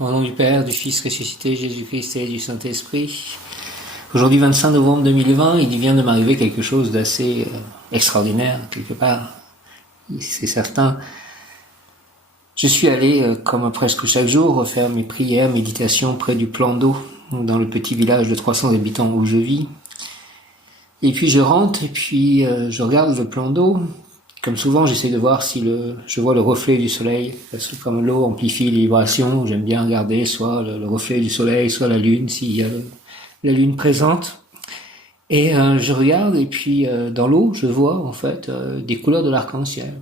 Au nom du Père, du Fils ressuscité, Jésus-Christ et du Saint-Esprit. Aujourd'hui, 25 novembre 2020, il vient de m'arriver quelque chose d'assez extraordinaire, quelque part. C'est certain. Je suis allé, comme presque chaque jour, refaire mes prières, méditations près du plan d'eau, dans le petit village de 300 habitants où je vis. Et puis je rentre, et puis je regarde le plan d'eau. Comme souvent, j'essaie de voir si je vois le reflet du soleil, parce que comme l'eau amplifie les vibrations, j'aime bien regarder soit le reflet du soleil, soit la lune, s'il y a la lune présente. Et je regarde, et puis dans l'eau, je vois en fait des couleurs de l'arc-en-ciel.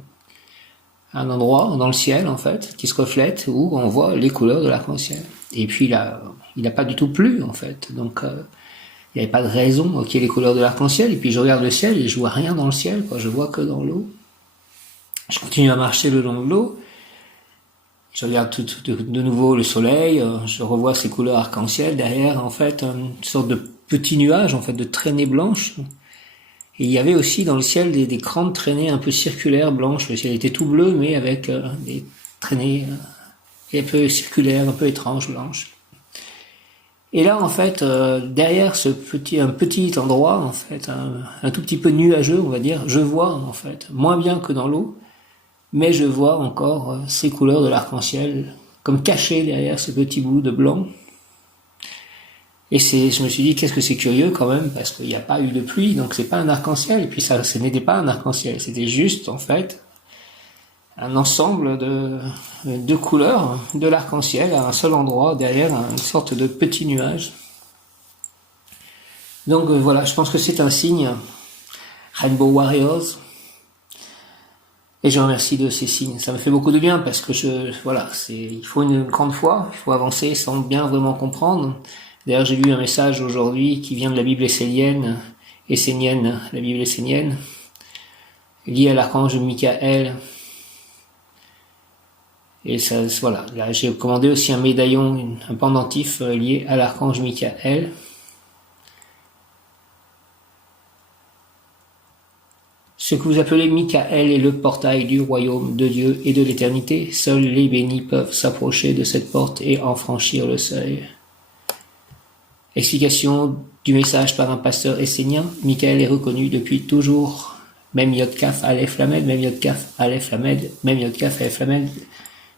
Un endroit dans le ciel, en fait, qui se reflète, où on voit les couleurs de l'arc-en-ciel. Et puis il n'a pas du tout plu, en fait, donc il n'y avait pas de raison qu'il y ait les couleurs de l'arc-en-ciel. Et puis je regarde le ciel, et je vois rien dans le ciel, quoi. Je vois que dans l'eau. Je continue à marcher le long de l'eau. Je regarde de nouveau le soleil. Je revois ces couleurs arc-en-ciel. Derrière, en fait, une sorte de petit nuage, en fait, de traînées blanches. Et il y avait aussi dans le ciel des grandes traînées un peu circulaires blanches. Le ciel était tout bleu, mais avec des traînées un peu circulaires, un peu étranges, blanches. Et là, en fait, derrière un petit endroit, en fait, un tout petit peu nuageux, on va dire, je vois, en fait, moins bien que dans l'eau, mais je vois encore ces couleurs de l'arc-en-ciel comme cachées derrière ce petit bout de blanc. Et je me suis dit, qu'est-ce que c'est curieux quand même, parce qu'il n'y a pas eu de pluie, donc c'est pas un arc-en-ciel. Et puis ce n'était pas un arc-en-ciel, c'était juste en fait un ensemble de couleurs de l'arc-en-ciel à un seul endroit, derrière une sorte de petit nuage. Donc voilà, je pense que c'est un signe. Rainbow Warriors. Et je remercie de ces signes. Ça me fait beaucoup de bien parce que il faut une grande foi, il faut avancer sans bien vraiment comprendre. D'ailleurs, j'ai lu un message aujourd'hui qui vient de la Bible essénienne, la Bible essénienne, liée à l'archange Michael. Et ça, voilà. Là, j'ai commandé aussi un médaillon, un pendentif lié à l'archange Michael. Ce que vous appelez Michael est le portail du royaume de Dieu et de l'éternité. Seuls les bénis peuvent s'approcher de cette porte et en franchir le seuil. Explication du message par un pasteur essénien. Michael est reconnu depuis toujours. Même Yod Kaf Aleph Lamed, même Yod Kaf Aleph Lamed, même Yod Kaf Aleph Lamed.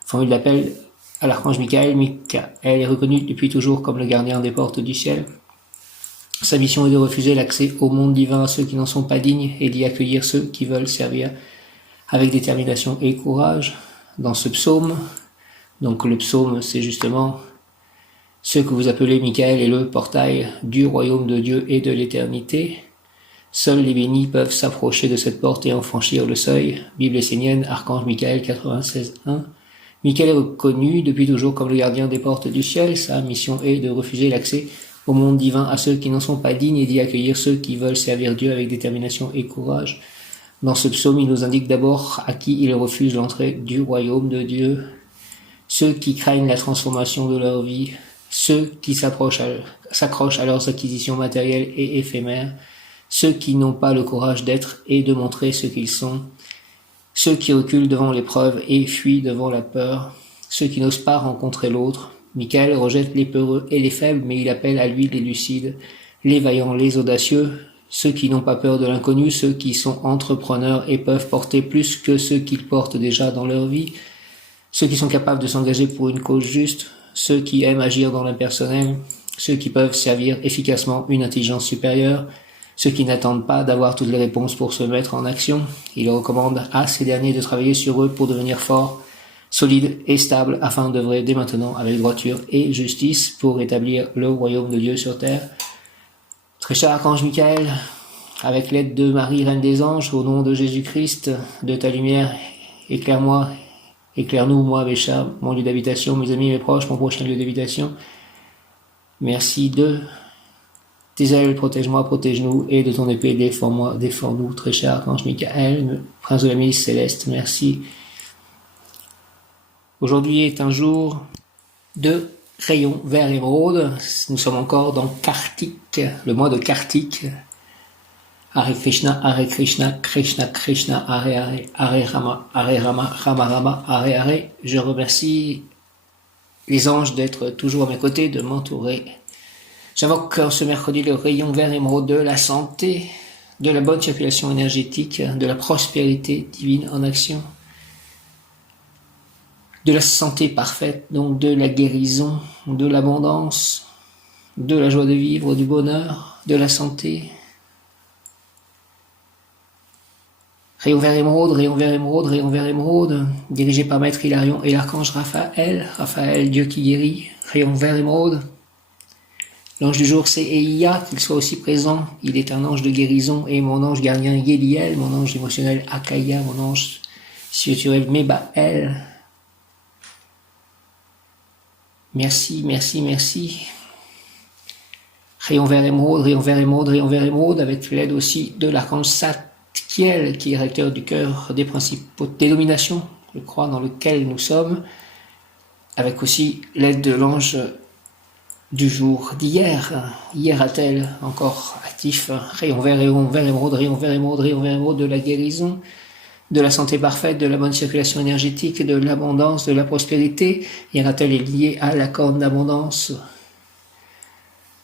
Formule d'appel à l'archange Michael. Michael est reconnu depuis toujours comme le gardien des portes du ciel. Sa mission est de refuser l'accès au monde divin à ceux qui n'en sont pas dignes et d'y accueillir ceux qui veulent servir avec détermination et courage. Dans ce psaume, donc le psaume c'est justement ce que vous appelez Michael est le portail du royaume de Dieu et de l'éternité. Seuls les bénis peuvent s'approcher de cette porte et en franchir le seuil. Bible essénienne, Archange Michael 96.1. Michael est reconnu depuis toujours comme le gardien des portes du ciel. Sa mission est de refuser l'accès au monde divin à ceux qui n'en sont pas dignes et d'y accueillir ceux qui veulent servir Dieu avec détermination et courage. Dans ce psaume, il nous indique d'abord à qui il refuse l'entrée du royaume de Dieu. Ceux qui craignent la transformation de leur vie, ceux qui s'accrochent à leurs acquisitions matérielles et éphémères, ceux qui n'ont pas le courage d'être et de montrer ce qu'ils sont, ceux qui reculent devant l'épreuve et fuient devant la peur, ceux qui n'osent pas rencontrer l'autre. Michael rejette les peureux et les faibles, mais il appelle à lui les lucides, les vaillants, les audacieux, ceux qui n'ont pas peur de l'inconnu, ceux qui sont entrepreneurs et peuvent porter plus que ceux qu'ils portent déjà dans leur vie, ceux qui sont capables de s'engager pour une cause juste, ceux qui aiment agir dans l'impersonnel, ceux qui peuvent servir efficacement une intelligence supérieure, ceux qui n'attendent pas d'avoir toutes les réponses pour se mettre en action. Il recommande à ces derniers de travailler sur eux pour devenir forts, solide et stable afin d'œuvrer dès maintenant avec droiture et justice pour établir le royaume de Dieu sur terre. Très cher archange Michael, avec l'aide de Marie, Reine des Anges, au nom de Jésus-Christ, de ta lumière, éclaire-moi, éclaire-nous, moi, Bécha, mon lieu d'habitation, mes amis, mes proches, mon prochain lieu d'habitation. Merci de tes ailes, protège-moi, protège-nous, et de ton épée, défends-moi, défends-nous, très cher archange Michael, prince de la milice céleste, merci. Aujourd'hui est un jour de rayon vert émeraude. Nous sommes encore dans Kartik, le mois de Kartik. Hare Krishna, Krishna Krishna, Hare Hare, Hare Rama, Rama Rama, Hare Hare. Je remercie les anges d'être toujours à mes côtés, de m'entourer. J'invoque ce mercredi le rayon vert émeraude de la santé, de la bonne circulation énergétique, de la prospérité divine en action, de la santé parfaite, donc de la guérison, de l'abondance, de la joie de vivre, du bonheur, de la santé. Rayon vert émeraude, rayon vert émeraude, rayon vert émeraude, dirigé par Maître Hilarion et l'archange Raphaël, Raphaël, Dieu qui guérit, rayon vert émeraude. L'ange du jour, c'est Eia, qu'il soit aussi présent. Il est un ange de guérison. Et mon ange gardien, Yéliel, mon ange émotionnel, Akaya, mon ange spirituel, Mébaël. Merci, merci, merci. Rayon vert émeraude, rayon vert émeraude, rayon vert émeraude, avec l'aide aussi de l'archange Satkiel, qui est recteur du cœur des principaux des dominations, je crois, dans lequel nous sommes, avec aussi l'aide de l'ange du jour d'hier, Hieratel, encore actif, rayon vert émeraude, rayon vert émeraude, rayon vert émeraude, de la guérison, de la santé parfaite, de la bonne circulation énergétique, de l'abondance, de la prospérité. Hieratel est lié à la corne d'abondance,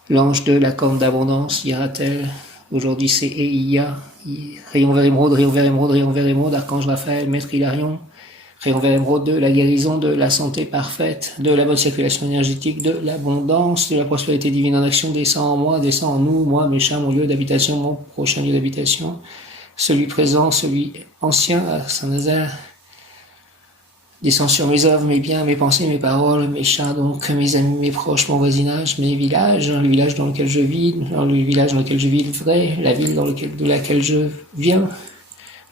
l'ange de la corne d'abondance, Hieratel. Aujourd'hui c'est Eia, rayon vert émeraude, rayon vert émeraude, rayon vert émeraude, archange Raphaël, Maître Hilarion. Rayon vert émeraude, de la guérison, de la santé parfaite, de la bonne circulation énergétique, de l'abondance, de la prospérité divine en action, descend en moi, descend en nous, moi, mes chats, mon lieu d'habitation, mon prochain lieu d'habitation, celui présent, celui ancien à Saint-Nazaire, descend sur mes œuvres, mes biens, mes pensées, mes paroles, mes chats, donc mes amis, mes proches, mon voisinage, mes villages, le village dans lequel je vis, le village dans lequel je vivrai, la ville de laquelle je viens,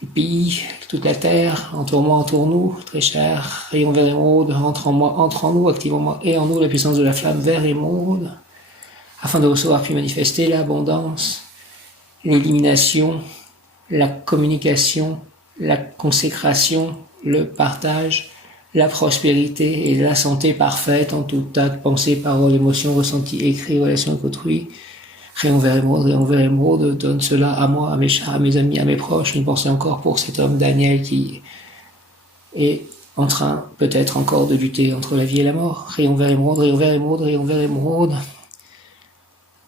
le pays, toute la terre, entoure-moi, entoure-nous, très cher, rayon vert émeraude, entre en moi, entre en nous, active en moi et en nous la puissance de la flamme vert émeraude, afin de recevoir puis manifester l'abondance, l'élimination, la communication, la consécration, le partage, la prospérité et la santé parfaite en tout acte, pensée, parole, émotion, ressenti, écrit, relation avec autrui. Rayon vert émeraude, donne cela à moi, à mes chats, à mes amis, à mes proches. Une pensée encore pour cet homme Daniel qui est en train peut-être encore de lutter entre la vie et la mort. Rayon vert émeraude, rayon vert émeraude, rayon vert émeraude.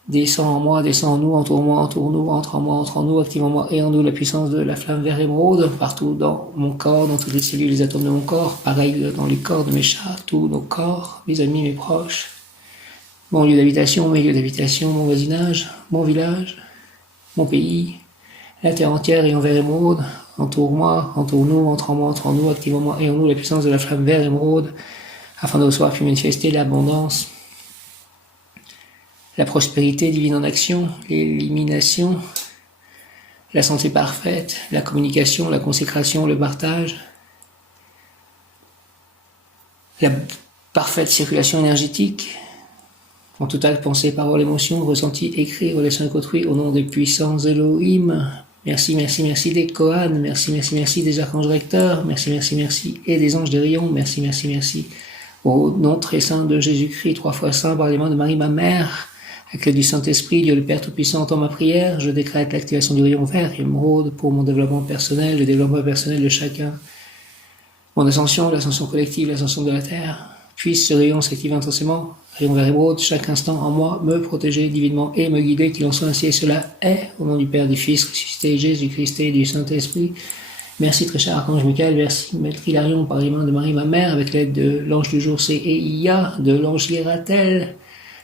Descend en moi, descend en nous, entoure-moi, entoure-nous, entre en moi, entre en nous, active en moi et en nous la puissance de la flamme vert émeraude, partout dans mon corps, dans toutes les cellules, les atomes de mon corps, pareil dans les corps de mes chats, tous nos corps, mes amis, mes proches. Mon lieu d'habitation, mes lieux d'habitation, mon voisinage, mon village, mon pays, la terre entière et en vert émeraude, entoure-moi, entoure-nous, entre en moi, entre en nous, active en moi et en nous la puissance de la flamme vert émeraude, afin de recevoir puis manifester l'abondance, la prospérité divine en action, l'élimination, la santé parfaite, la communication, la consécration, le partage, la parfaite circulation énergétique, en tout acte, pensée, parole, émotion, ressenti, écrit, relation avec autrui, au nom des puissants Elohim. Merci, merci, merci des Kohan, merci, merci, merci des archanges recteurs, merci, merci, merci, et des anges des rayons, merci, merci, merci. Au nom très saint de Jésus-Christ, 3 fois saint, par les mains de Marie, ma mère, avec l'aide du Saint-Esprit, Dieu le Père Tout-Puissant, entend ma prière, je décrète l'activation du rayon vert, émeraude, pour mon développement personnel, le développement personnel de chacun, mon ascension, l'ascension collective, l'ascension de la terre. Puisse ce rayon s'activer intensément, rayon vert émeraude, chaque instant en moi, me protéger divinement et me guider, qu'il en soit ainsi et cela est, au nom du Père, du Fils, ressuscité, Jésus-Christ et du Saint-Esprit. Merci très cher Archange Michael, merci Maître Hilarion par les mains de Marie ma mère, avec l'aide de l'ange du jour c'est Eia, de l'ange Hieratel,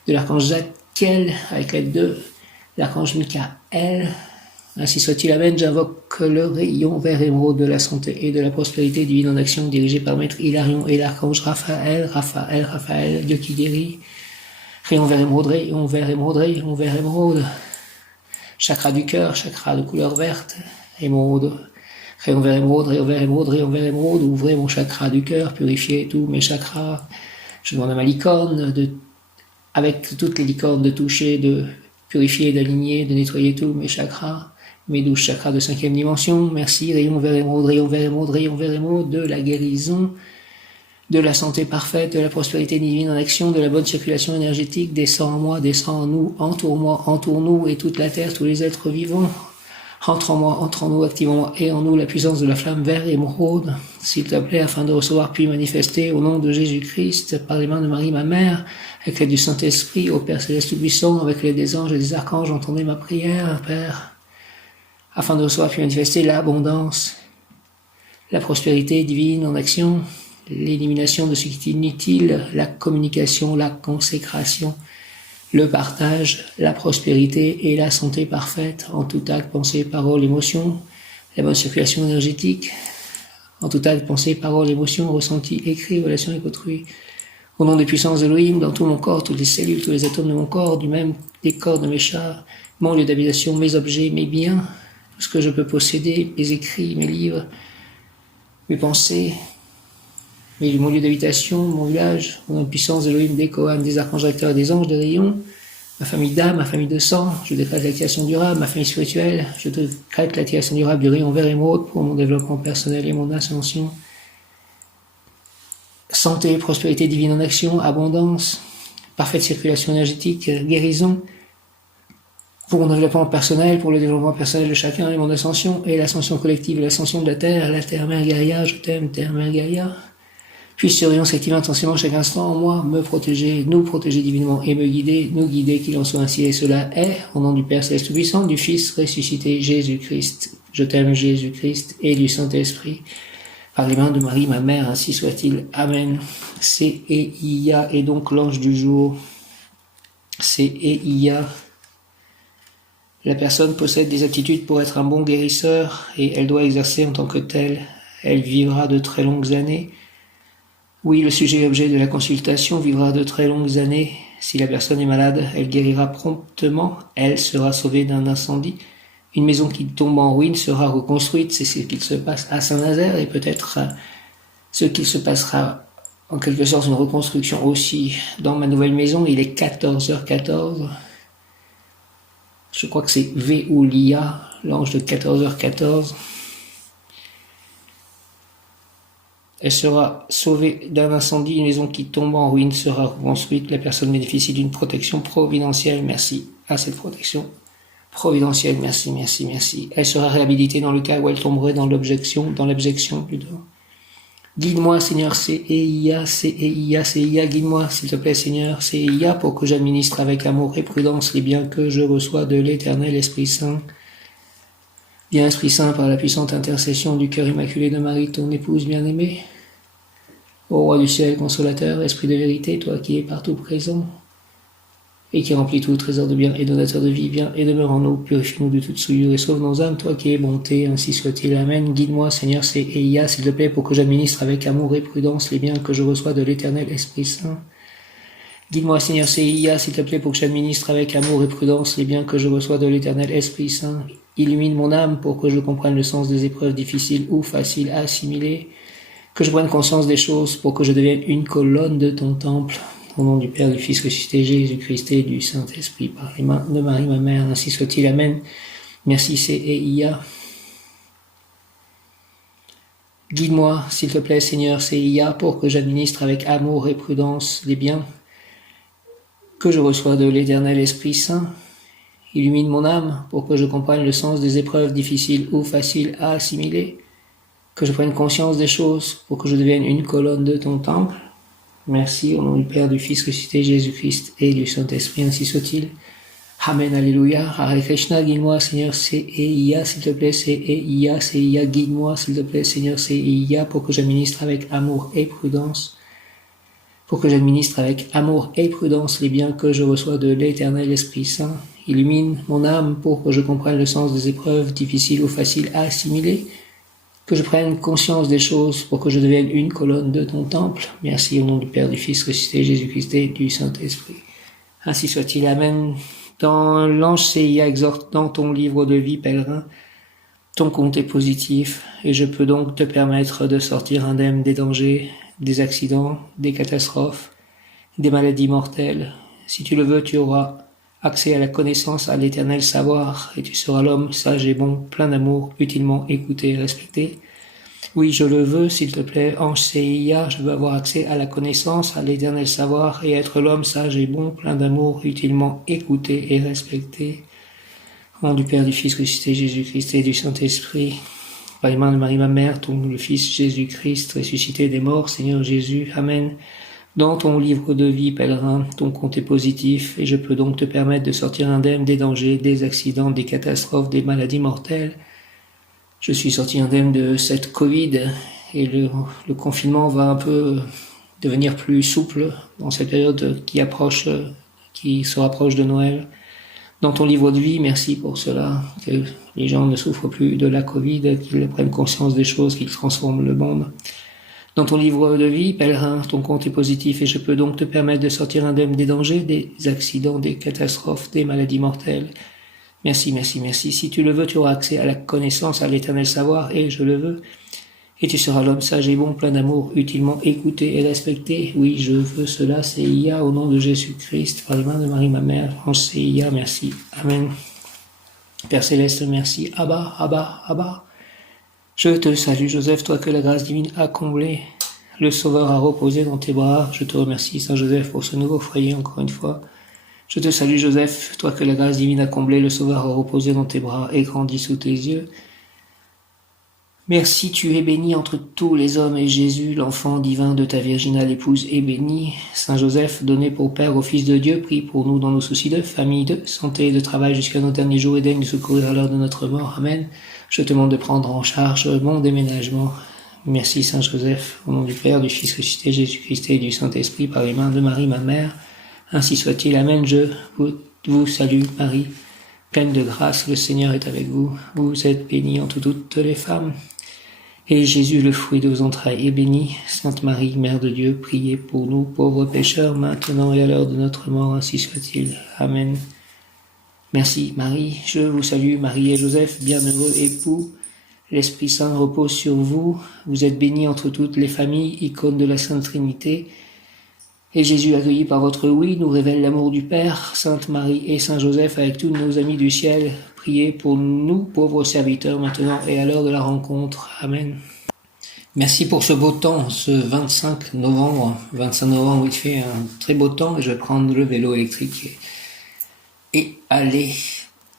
de l'archange Zadkiel, avec l'aide de l'archange Michael. Ainsi soit-il, amen. J'invoque le rayon vert émeraude de la santé et de la prospérité divine en action, dirigé par Maître Hilarion et l'archange Raphaël, Dieu qui guérit. Rayon vert émeraude, rayon vert émeraude, rayon vert émeraude. Chakra du cœur, chakra de couleur verte, émeraude. Rayon vert émeraude, rayon vert émeraude, rayon vert émeraude. Ouvrez mon chakra du cœur, purifiez tous mes chakras. Je demande à ma licorne, avec toutes les licornes, de toucher, de purifier, d'aligner, de nettoyer tous mes chakras. Mes 12 chakras de 5e dimension, merci, rayon vert émeraude, rayon vert émeraude, rayon vert émeraude, de la guérison, de la santé parfaite, de la prospérité divine en action, de la bonne circulation énergétique, descend en moi, descend en nous, entoure-moi, entoure-nous et toute la terre, tous les êtres vivants, Entre en moi, entre en nous, activons et en nous la puissance de la flamme vert émeraude, s'il te plaît, afin de recevoir puis manifester au nom de Jésus-Christ, par les mains de Marie, ma mère, avec l'aide du Saint-Esprit, au Père Céleste Tout-Puissant, avec l'aide des anges et des archanges, entendez ma prière, Père, afin de recevoir puis manifester l'abondance, la prospérité divine en action, l'élimination de ce qui est inutile, la communication, la consécration, le partage, la prospérité et la santé parfaite en tout acte, pensée, parole, émotion, la bonne circulation énergétique, en tout acte, pensée, parole, émotion, ressenti, écrit, relation avec autrui. Au nom des puissances d'Elohim, dans tout mon corps, toutes les cellules, tous les atomes de mon corps, du même des corps de mes chars, mon lieu d'habitation, mes objets, mes biens, tout ce que je peux posséder, mes écrits, mes livres, mes pensées, mon lieu d'habitation, mon village, mon puissance d'Elohim, des Kohan, des archanges recteurs, des anges, des rayons, ma famille d'âme, ma famille de sang, je décrète l'activation durable, ma famille spirituelle, je décrète l'activation durable du rayon vert émeraude pour mon développement personnel et mon ascension. Santé, prospérité divine en action, abondance, parfaite circulation énergétique, guérison, pour mon développement personnel, pour le développement personnel de chacun et mon ascension, et l'ascension collective et l'ascension de la Terre Mère Gaïa, je t'aime, Terre Mère Gaïa. Puis ce rayon s'active intensément chaque instant en moi, me protéger, nous protéger divinement et me guider, nous guider, qu'il en soit ainsi et cela est, au nom du Père Céleste Tout-Puissant, du Fils ressuscité Jésus-Christ, je t'aime Jésus-Christ, et du Saint-Esprit, par les mains de Marie, ma mère, ainsi soit-il. Amen. C'est et Ia est donc l'ange du jour. C'est et Ia. La personne possède des aptitudes pour être un bon guérisseur et elle doit exercer en tant que telle. Elle vivra de très longues années. Oui, le sujet et objet de la consultation vivra de très longues années. Si la personne est malade, elle guérira promptement. Elle sera sauvée d'un incendie. Une maison qui tombe en ruine sera reconstruite. C'est ce qu'il se passe à Saint-Nazaire et peut-être ce qu'il se passera en quelque sorte une reconstruction aussi dans ma nouvelle maison. Il est 14h14. Je crois que c'est Véoulia, l'ange de 14h14. Elle sera sauvée d'un incendie, une maison qui tombe en ruine sera reconstruite. La personne bénéficie d'une protection providentielle. Merci à cette protection providentielle. Merci, merci, merci. Elle sera réhabilitée dans le cas où elle tomberait dans l'abjection plutôt. Guide-moi, Seigneur, C-E-I-A, C-E-I-A, C-I-A, guide-moi, s'il te plaît, Seigneur, C-E-I-A, pour que j'administre avec amour et prudence les biens que je reçois de l'Éternel Esprit Saint. Bien Esprit Saint, par la puissante intercession du cœur immaculé de Marie, ton épouse bien-aimée, ô Roi du ciel, consolateur, Esprit de vérité, toi qui es partout présent, et qui remplis tout trésor de bien et donateur de vie, viens et demeure en nous, purifie-nous de toute souillure et sauve nos âmes, toi qui es bonté, ainsi soit-il. Amen. Guide-moi, Seigneur, C-E-I-A, s'il te plaît, pour que j'administre avec amour et prudence les biens que je reçois de l'Éternel Esprit Saint. Guide-moi, Seigneur, C-I-A, s'il te plaît, pour que j'administre avec amour et prudence les biens que je reçois de l'Éternel Esprit Saint. Illumine mon âme pour que je comprenne le sens des épreuves difficiles ou faciles à assimiler, que je prenne conscience des choses pour que je devienne une colonne de ton temple. Au nom du Père, du Fils ressuscité, Jésus-Christ et du Saint-Esprit, par les mains de Marie, ma mère, ainsi soit-il. Amen. Merci, C-E-I-A. Guide-moi, s'il te plaît, Seigneur, C-I-A, pour que j'administre avec amour et prudence les biens que je reçois de l'Éternel Esprit Saint. Illumine mon âme pour que je comprenne le sens des épreuves difficiles ou faciles à assimiler, que je prenne conscience des choses pour que je devienne une colonne de ton temple. Merci, au nom du Père, du Fils ressuscité, Jésus-Christ et du Saint-Esprit, ainsi soit-il. Amen, Alléluia. Hare Krishna, guide-moi, Seigneur, C-E-I-A, s'il te plaît, C-E-I-A, C-I-A, guide-moi, s'il te plaît, Seigneur, C-E-I-A, pour que j'administre avec amour et prudence, les biens que je reçois de l'Éternel Esprit Saint. Illumine mon âme pour que je comprenne le sens des épreuves difficiles ou faciles à assimiler, que je prenne conscience des choses pour que je devienne une colonne de ton temple. Merci au nom du Père, du Fils ressuscité, Jésus-Christ et du Saint-Esprit. Ainsi soit-il. Amen. Dans l'ange CIA exhorte dans ton livre de vie pèlerin, ton compte est positif et je peux donc te permettre de sortir indemne des dangers, des accidents, des catastrophes, des maladies mortelles. Si tu le veux, tu auras accès à la connaissance, à l'éternel savoir, et tu seras l'homme sage et bon, plein d'amour, utilement écouté et respecté. Oui, je le veux, s'il te plaît, ange CIA, je veux avoir accès à la connaissance, à l'éternel savoir, et être l'homme sage et bon, plein d'amour, utilement écouté et respecté. Au nom du Père, du Fils ressuscité, Jésus-Christ et du Saint-Esprit, par les mains de Marie, ma mère, ton le Fils Jésus-Christ, ressuscité des morts, Seigneur Jésus, Amen. Dans ton livre de vie, pèlerin, ton compte est positif, et je peux donc te permettre de sortir indemne des dangers, des accidents, des catastrophes, des maladies mortelles. Je suis sorti indemne de cette Covid, et le confinement va un peu devenir plus souple dans cette période qui se rapproche de Noël. Dans ton livre de vie, merci pour cela, que les gens ne souffrent plus de la Covid, qu'ils prennent conscience des choses, qu'ils transforment le monde. Dans ton livre de vie, pèlerin, ton compte est positif et je peux donc te permettre de sortir indemne des dangers, des accidents, des catastrophes, des maladies mortelles. Merci, merci, merci. Si tu le veux, tu auras accès à la connaissance, à l'éternel savoir, et je le veux. Et tu seras l'homme sage et bon, plein d'amour, utilement écouté et respecté. Oui, je veux cela, CIA, au nom de Jésus-Christ, par les mains de Marie, ma mère, en CIA, merci. Amen. Père Céleste, merci. Abba, Abba, Abba. Je te salue, Joseph, toi que la grâce divine a comblé. Le Sauveur a reposé dans tes bras. Je te remercie, Saint Joseph, pour ce nouveau foyer, encore une fois. Je te salue, Joseph, toi que la grâce divine a comblé. Le Sauveur a reposé dans tes bras et grandi sous tes yeux. Merci, tu es béni entre tous les hommes, et Jésus, l'enfant divin de ta virginale épouse, est béni. Saint Joseph, donné pour Père au Fils de Dieu, prie pour nous dans nos soucis de famille, de santé et de travail jusqu'à nos derniers jours, et daigne nous secourir à l'heure de notre mort. Amen. Je te demande de prendre en charge mon déménagement. Merci, Saint Joseph, au nom du Père, du Fils ressuscité, Jésus-Christ et du Saint-Esprit, par les mains de Marie, ma mère. Ainsi soit-il. Amen. Je vous salue, Marie, pleine de grâce, le Seigneur est avec vous. Vous êtes bénie entre toutes les femmes. Et Jésus, le fruit de vos entrailles, est béni. Sainte Marie, Mère de Dieu, priez pour nous, pauvres pécheurs, maintenant et à l'heure de notre mort, ainsi soit-il. Amen. Merci, Marie. Je vous salue, Marie et Joseph, bienheureux époux. L'Esprit Saint repose sur vous. Vous êtes bénis entre toutes les familles, icône de la Sainte Trinité. Et Jésus, accueilli par votre oui, nous révèle l'amour du Père. Sainte Marie et Saint Joseph, avec tous nos amis du ciel, priez pour nous, pauvres serviteurs, maintenant et à l'heure de la rencontre. Amen. Merci pour ce beau temps, ce 25 novembre. 25 novembre, il fait un très beau temps et je vais prendre le vélo électrique et aller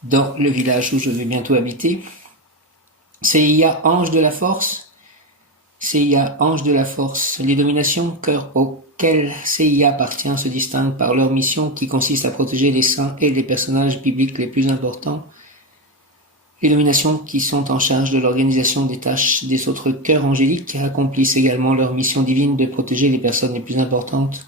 dans le village où je vais bientôt habiter. CIA Ange de la Force. CIA Ange de la Force. Les dominations cœur auxquelles CIA appartient se distinguent par leur mission qui consiste à protéger les saints et les personnages bibliques les plus importants. Les dominations qui sont en charge de l'organisation des tâches des autres cœurs angéliques accomplissent également leur mission divine de protéger les personnes les plus importantes.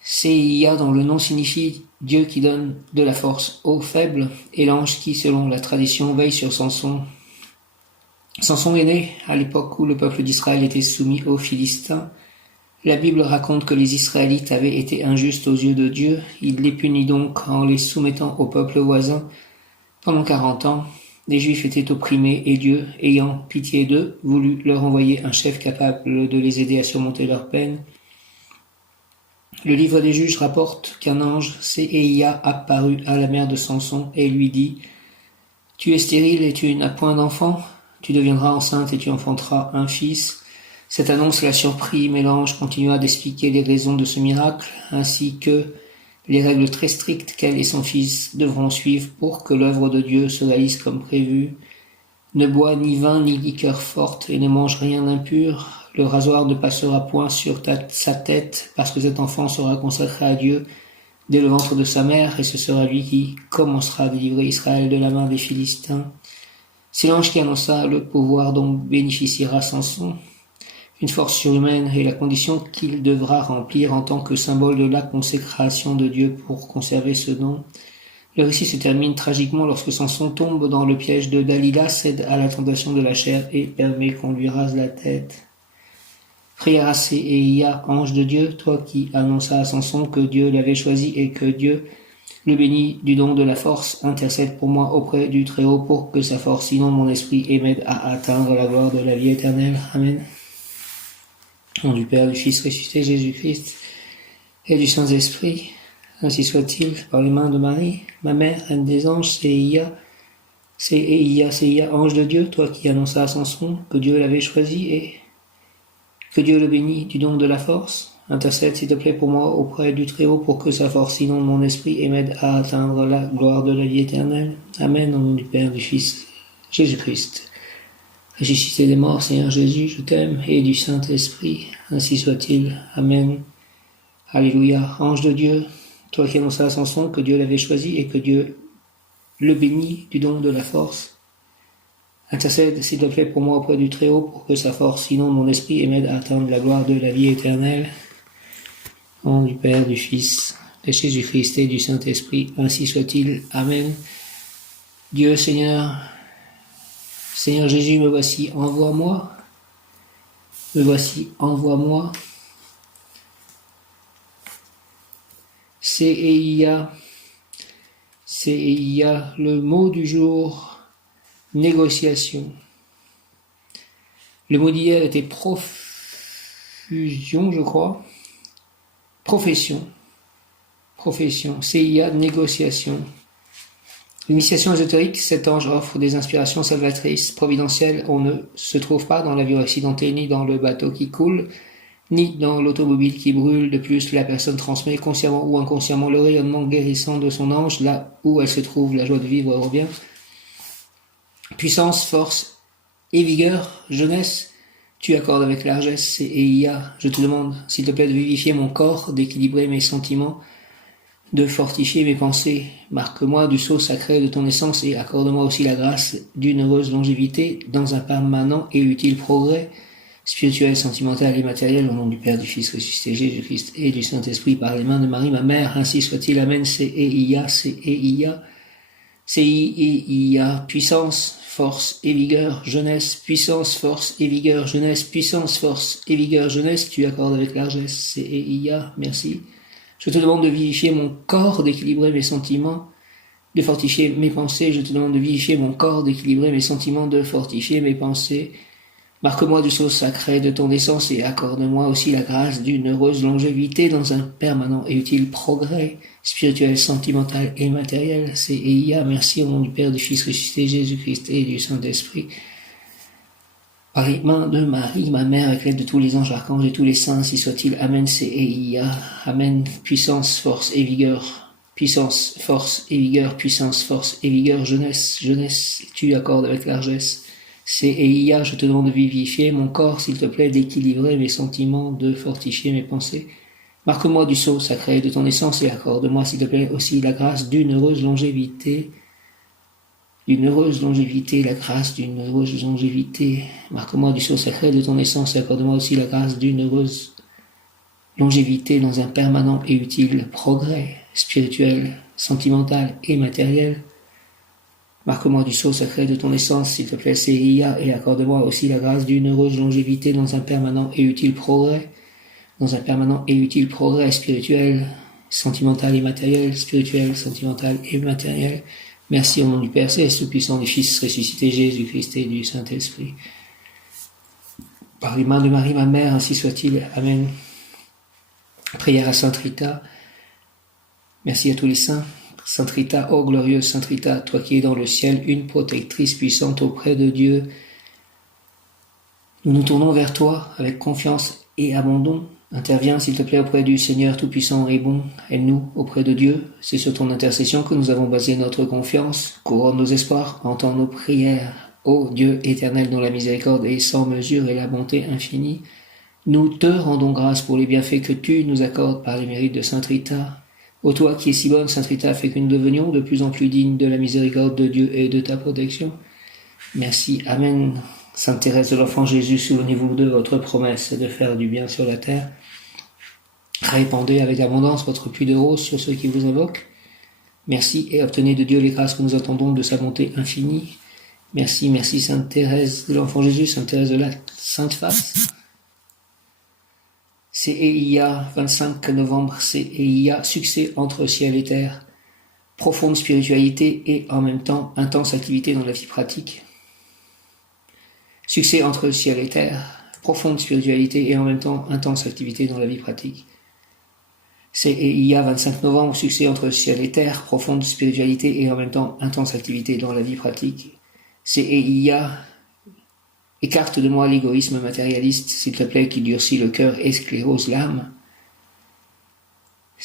CIA dont le nom signifie Dieu qui donne de la force aux faibles, et l'ange qui, selon la tradition, veille sur Samson. Samson est né à l'époque où le peuple d'Israël était soumis aux Philistins. La Bible raconte que les Israélites avaient été injustes aux yeux de Dieu. Il les punit donc en les soumettant au peuple voisin. Pendant 40 ans, les Juifs étaient opprimés et Dieu, ayant pitié d'eux, voulut leur envoyer un chef capable de les aider à surmonter leurs peines. Le livre des Juges rapporte qu'un ange, CIA, apparut à la mère de Samson et lui dit « Tu es stérile et tu n'as point d'enfant, tu deviendras enceinte et tu enfanteras un fils. » Cette annonce la surprit, mais l'ange continua d'expliquer les raisons de ce miracle, ainsi que les règles très strictes qu'elle et son fils devront suivre pour que l'œuvre de Dieu se réalise comme prévu. Ne bois ni vin ni liqueur forte et ne mange rien d'impur. Le rasoir ne passera point sur sa tête, parce que cet enfant sera consacré à Dieu dès le ventre de sa mère, et ce sera lui qui commencera à délivrer Israël de la main des Philistins. C'est l'ange qui annonça le pouvoir dont bénéficiera Samson. Une force surhumaine est la condition qu'il devra remplir en tant que symbole de la consécration de Dieu pour conserver ce nom. Le récit se termine tragiquement lorsque Samson tombe dans le piège de Dalila, cède à la tentation de la chair et permet qu'on lui rase la tête. Prière à CIA, ange de Dieu, toi qui annonça à Samson que Dieu l'avait choisi et que Dieu, le béni du don de la force, intercède pour moi auprès du Très-Haut pour que sa force inonde mon esprit et m'aide à atteindre la gloire de la vie éternelle. Amen. Au nom du Père, du Fils ressuscité, Jésus-Christ, et du Saint-Esprit, ainsi soit-il, par les mains de Marie, ma mère, reine des anges, CIA, ange de Dieu, toi qui annonça à Samson que Dieu l'avait choisi et que Dieu le bénit du don de la force, Intercède, s'il te plaît, pour moi auprès du Très-Haut, pour que sa force inonde mon esprit et m'aide à atteindre la gloire de la vie éternelle. Amen. Au nom du Père, du Fils, Jésus-Christ. Ressuscité des morts, Seigneur Jésus, je t'aime, et du Saint-Esprit, ainsi soit-il. Amen. Alléluia. Ange de Dieu, toi qui annonças à Samson que Dieu l'avait choisi et que Dieu le bénit du don de la force, intercède, s'il te plaît, pour moi auprès du Très-Haut, pour que sa force inonde mon esprit et m'aide à atteindre la gloire de la vie éternelle. Au nom du Père, du Fils, de Jésus-Christ et du Saint-Esprit, ainsi soit-il. Amen. Dieu, Seigneur Jésus, me voici, envoie-moi. Me voici, envoie-moi. CEIA, le mot du jour, négociation. Le mot d'hier était profusion, je crois. Profession, CIA, négociation. L'initiation ésotérique, cet ange offre des inspirations salvatrices, providentielles. On ne se trouve pas dans l'avion accidenté, ni dans le bateau qui coule, ni dans l'automobile qui brûle. De plus, la personne transmet consciemment ou inconsciemment le rayonnement guérissant de son ange, là où elle se trouve, la joie de vivre revient. Puissance, force et vigueur, jeunesse, tu accordes avec largesse, CEIA. Je te demande, s'il te plaît, de vivifier mon corps, d'équilibrer mes sentiments, de fortifier mes pensées. Marque-moi du sceau sacré de ton essence et accorde-moi aussi la grâce d'une heureuse longévité dans un permanent et utile progrès spirituel, sentimental et matériel, au nom du Père, du Fils ressuscité Jésus-Christ et du Saint-Esprit, par les mains de Marie, ma mère, ainsi soit-il. Amen. CEIA, puissance, force et vigueur, jeunesse, puissance, force et vigueur, jeunesse, puissance, force et vigueur, jeunesse, tu accordes avec largesse, CEIA, merci. Je te demande de vivifier mon corps, d'équilibrer mes sentiments, de fortifier mes pensées. Je te demande de vivifier mon corps, d'équilibrer mes sentiments, de fortifier mes pensées. Marque-moi du sceau sacré de ton essence et accorde-moi aussi la grâce d'une heureuse longévité dans un permanent et utile progrès spirituel, sentimental et matériel. CEIA, merci au nom du Père, du Fils ressuscité Jésus-Christ et du Saint-Esprit. Par les mains de Marie, ma mère, avec l'aide de tous les anges, archanges et tous les saints, ainsi soit-il. Amen. CEIA, amen. Puissance, force et vigueur. Puissance, force et vigueur. Puissance, force et vigueur. Jeunesse, tu accordes avec largesse. CEIA, je te demande de vivifier mon corps, s'il te plaît, d'équilibrer mes sentiments, de fortifier mes pensées. Marque-moi du sceau sacré de ton essence et accorde-moi, s'il te plaît, aussi la grâce d'une heureuse longévité. La grâce d'une heureuse longévité. Marque-moi du sceau sacré de ton essence et accorde-moi aussi la grâce d'une heureuse longévité dans un permanent et utile progrès spirituel, sentimental et matériel. Marque-moi du sceau sacré de ton essence, s'il te plaît, CEIA, et accorde-moi aussi la grâce d'une heureuse longévité dans un permanent et utile progrès, spirituel, sentimental et matériel, Merci au nom du Père Céleste, le puissant du Fils ressuscité Jésus-Christ et du Saint-Esprit. Par les mains de Marie, ma mère, ainsi soit-il. Amen. Prière à Sainte Rita. Merci à tous les saints. Sainte Rita, ô glorieuse Sainte Rita, toi qui es dans le ciel, une protectrice puissante auprès de Dieu, nous nous tournons vers toi avec confiance et abandon. Interviens, s'il te plaît, auprès du Seigneur Tout-Puissant et bon. Aide-nous auprès de Dieu. C'est sur ton intercession que nous avons basé notre confiance. Couronne nos espoirs, entends nos prières. Ô Dieu éternel, dont la miséricorde est sans mesure et la bonté infinie, nous te rendons grâce pour les bienfaits que tu nous accordes par les mérites de Sainte Rita. Ô toi qui es si bonne, Sainte Rita, fais que nous devenions de plus en plus dignes de la miséricorde de Dieu et de ta protection. Merci. Amen. Sainte Thérèse de l'Enfant Jésus, souvenez-vous de votre promesse de faire du bien sur la terre. Répandez avec abondance votre pluie de roses sur ceux qui vous invoquent. Merci et obtenez de Dieu les grâces que nous attendons de sa bonté infinie. Merci, Sainte Thérèse de l'Enfant Jésus, Sainte Thérèse de la Sainte Face. CEIA, 25 novembre, CEIA, succès entre ciel et terre, profonde spiritualité et en même temps intense activité dans la vie pratique. Succès entre ciel et terre, profonde spiritualité et en même temps intense activité dans la vie pratique. CEIA, 25 novembre, succès entre ciel et terre, profonde spiritualité et en même temps intense activité dans la vie pratique. CEIA, écarte de moi l'égoïsme matérialiste, s'il te plaît, qui durcit le cœur et sclérose l'âme.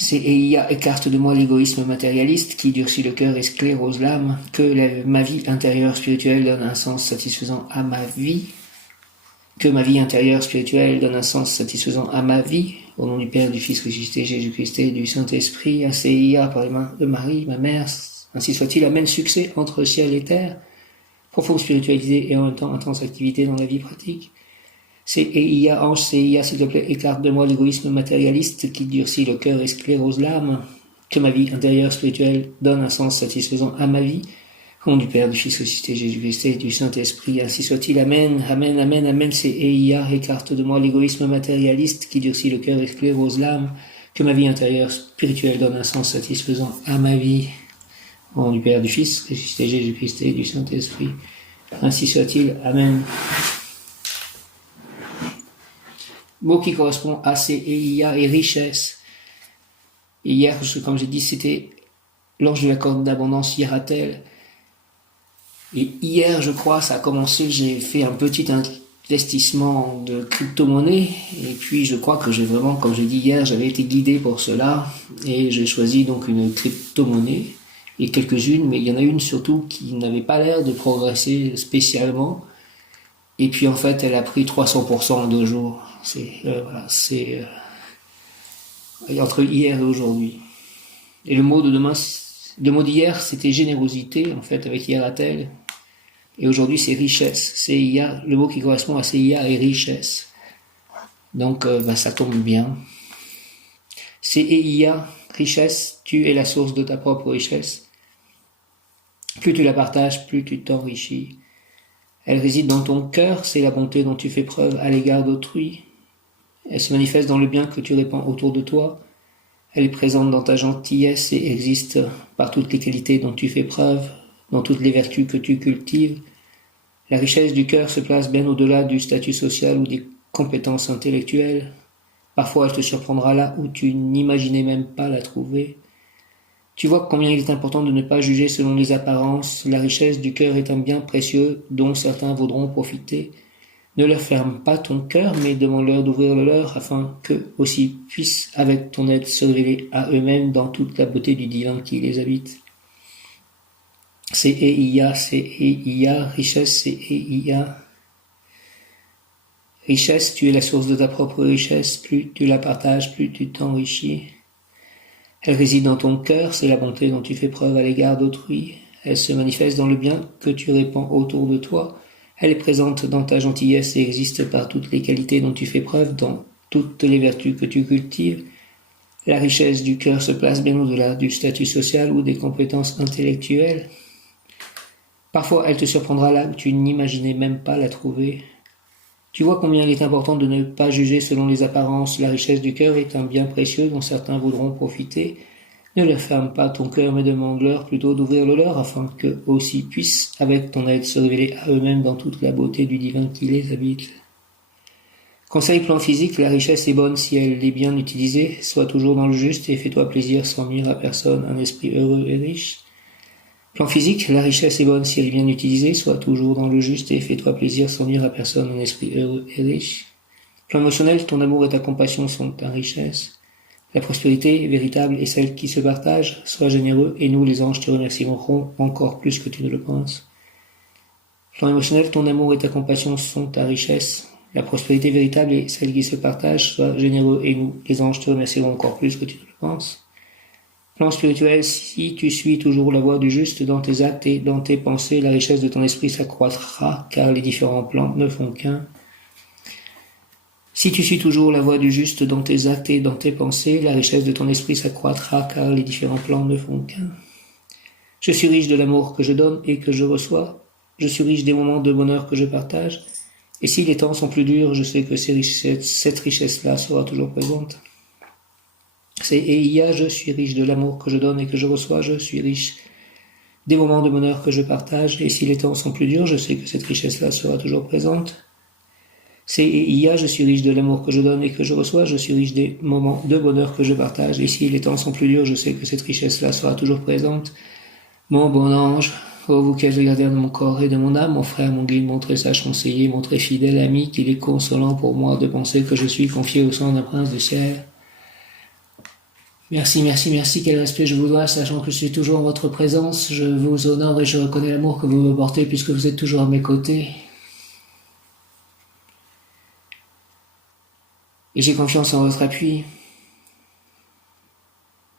C'est Eia, écarte de moi l'égoïsme matérialiste qui durcit le cœur et sclérose l'âme, que ma vie intérieure spirituelle donne un sens satisfaisant à ma vie, que ma vie intérieure spirituelle donne un sens satisfaisant à ma vie, au nom du Père, du Fils ressuscité, Jésus-Christ et du Saint-Esprit, à Eia par les mains de Marie, ma mère, ainsi soit-il, amène succès entre ciel et terre, profonde spiritualité et en même temps intense activité dans la vie pratique. C'est Eia, ange, c'est Eia, s'il te plaît, écarte de moi l'égoïsme matérialiste qui durcit le cœur et sclérose l'âme, que ma vie intérieure spirituelle donne un sens satisfaisant à ma vie, au nom du Père, du Fils ressuscité, Jésus-Christ et du Saint-Esprit, ainsi soit-il, amen, amen, amen, amen, c'est Eia, écarte de moi l'égoïsme matérialiste qui durcit le cœur et sclérose l'âme, que ma vie intérieure spirituelle donne un sens satisfaisant à ma vie, au nom du Père, du Fils ressuscité, Jésus-Christ et du Saint-Esprit, ainsi soit-il, amen. Mot qui correspond à Eia et richesse. Et hier, comme j'ai dit, c'était l'ange de la corde d'abondance, Hieratel. Et hier, je crois, ça a commencé, j'ai fait un petit investissement de crypto-monnaie. Et puis, je crois que j'ai vraiment, comme j'ai dit hier, j'avais été guidé pour cela. Et j'ai choisi donc une crypto-monnaie. Et quelques-unes, mais il y en a une surtout qui n'avait pas l'air de progresser spécialement. Et puis, en fait, elle a pris 300% en 2 jours. C'est entre hier et aujourd'hui. Et le mot d'hier, c'était générosité, en fait, avec Hieratel. Et aujourd'hui, c'est richesse. CIA, le mot qui correspond à CIA est richesse. Donc, ça tombe bien. CIA, richesse, tu es la source de ta propre richesse. Plus tu la partages, plus tu t'enrichis. Elle réside dans ton cœur, c'est la bonté dont tu fais preuve à l'égard d'autrui. Elle se manifeste dans le bien que tu répands autour de toi. Elle est présente dans ta gentillesse et existe par toutes les qualités dont tu fais preuve, dans toutes les vertus que tu cultives. La richesse du cœur se place bien au-delà du statut social ou des compétences intellectuelles. Parfois, elle te surprendra là où tu n'imaginais même pas la trouver. Tu vois combien il est important de ne pas juger selon les apparences. La richesse du cœur est un bien précieux dont certains voudront profiter. Ne leur ferme pas ton cœur, mais demande-leur d'ouvrir le leur afin qu'eux aussi puissent, avec ton aide, se révéler à eux-mêmes dans toute la beauté du divin qui les habite. C'est Eia, richesse, c'est Eia. Richesse, tu es la source de ta propre richesse, plus tu la partages, plus tu t'enrichis. Elle réside dans ton cœur, c'est la bonté dont tu fais preuve à l'égard d'autrui. Elle se manifeste dans le bien que tu répands autour de toi. Elle est présente dans ta gentillesse et existe par toutes les qualités dont tu fais preuve, dans toutes les vertus que tu cultives. La richesse du cœur se place bien au-delà du statut social ou des compétences intellectuelles. Parfois, elle te surprendra là où tu n'imaginais même pas la trouver. Tu vois combien il est important de ne pas juger selon les apparences. La richesse du cœur est un bien précieux dont certains voudront profiter. Ne leur ferme pas ton cœur, mais demande-leur plutôt d'ouvrir le leur afin qu'eux aussi puissent, avec ton aide, se révéler à eux-mêmes dans toute la beauté du divin qui les habite. Conseil plan physique, la richesse est bonne si elle est bien utilisée. Sois toujours dans le juste et fais-toi plaisir sans nuire à personne, un esprit heureux et riche. Plan physique, la richesse est bonne si elle est bien utilisée. Sois toujours dans le juste et fais-toi plaisir sans nuire à personne, un esprit heureux et riche. Plan émotionnel, ton amour et ta compassion sont ta richesse. La prospérité véritable est celle qui se partage. Sois généreux et nous, les anges, te remercierons encore plus que tu ne le penses. Plan émotionnel, ton amour et ta compassion sont ta richesse. La prospérité véritable est celle qui se partage. Sois généreux et nous, les anges, te remercieront encore plus que tu ne le penses. Plan spirituel, si tu suis toujours la voie du juste dans tes actes et dans tes pensées, la richesse de ton esprit s'accroîtra, car les différents plans ne font qu'un. Si tu suis toujours la voie du juste dans tes actes et dans tes pensées, la richesse de ton esprit s'accroîtra, car les différents plans ne font qu'un. Je suis riche de l'amour que je donne et que je reçois. Je suis riche des moments de bonheur que je partage. Et si les temps sont plus durs, je sais que cette richesse-là sera toujours présente. C'est Eia, je suis riche de l'amour que je donne et que je reçois. Je suis riche des moments de bonheur que je partage. Et si les temps sont plus durs, je sais que cette richesse-là sera toujours présente. C'est Eia, je suis riche de l'amour que je donne et que je reçois. Je suis riche des moments de bonheur que je partage. Et si les temps sont plus durs, je sais que cette richesse-là sera toujours présente. Mon bon ange, ô vous qui êtes le gardien de mon corps et de mon âme, mon frère, mon guide, mon très sage conseiller, mon très fidèle ami, qu'il est consolant pour moi de penser que je suis confié au sein d'un prince du ciel. Merci, merci, merci, quel respect je vous dois, sachant que je suis toujours en votre présence, je vous honore et je reconnais l'amour que vous me portez puisque vous êtes toujours à mes côtés. Et j'ai confiance en votre appui.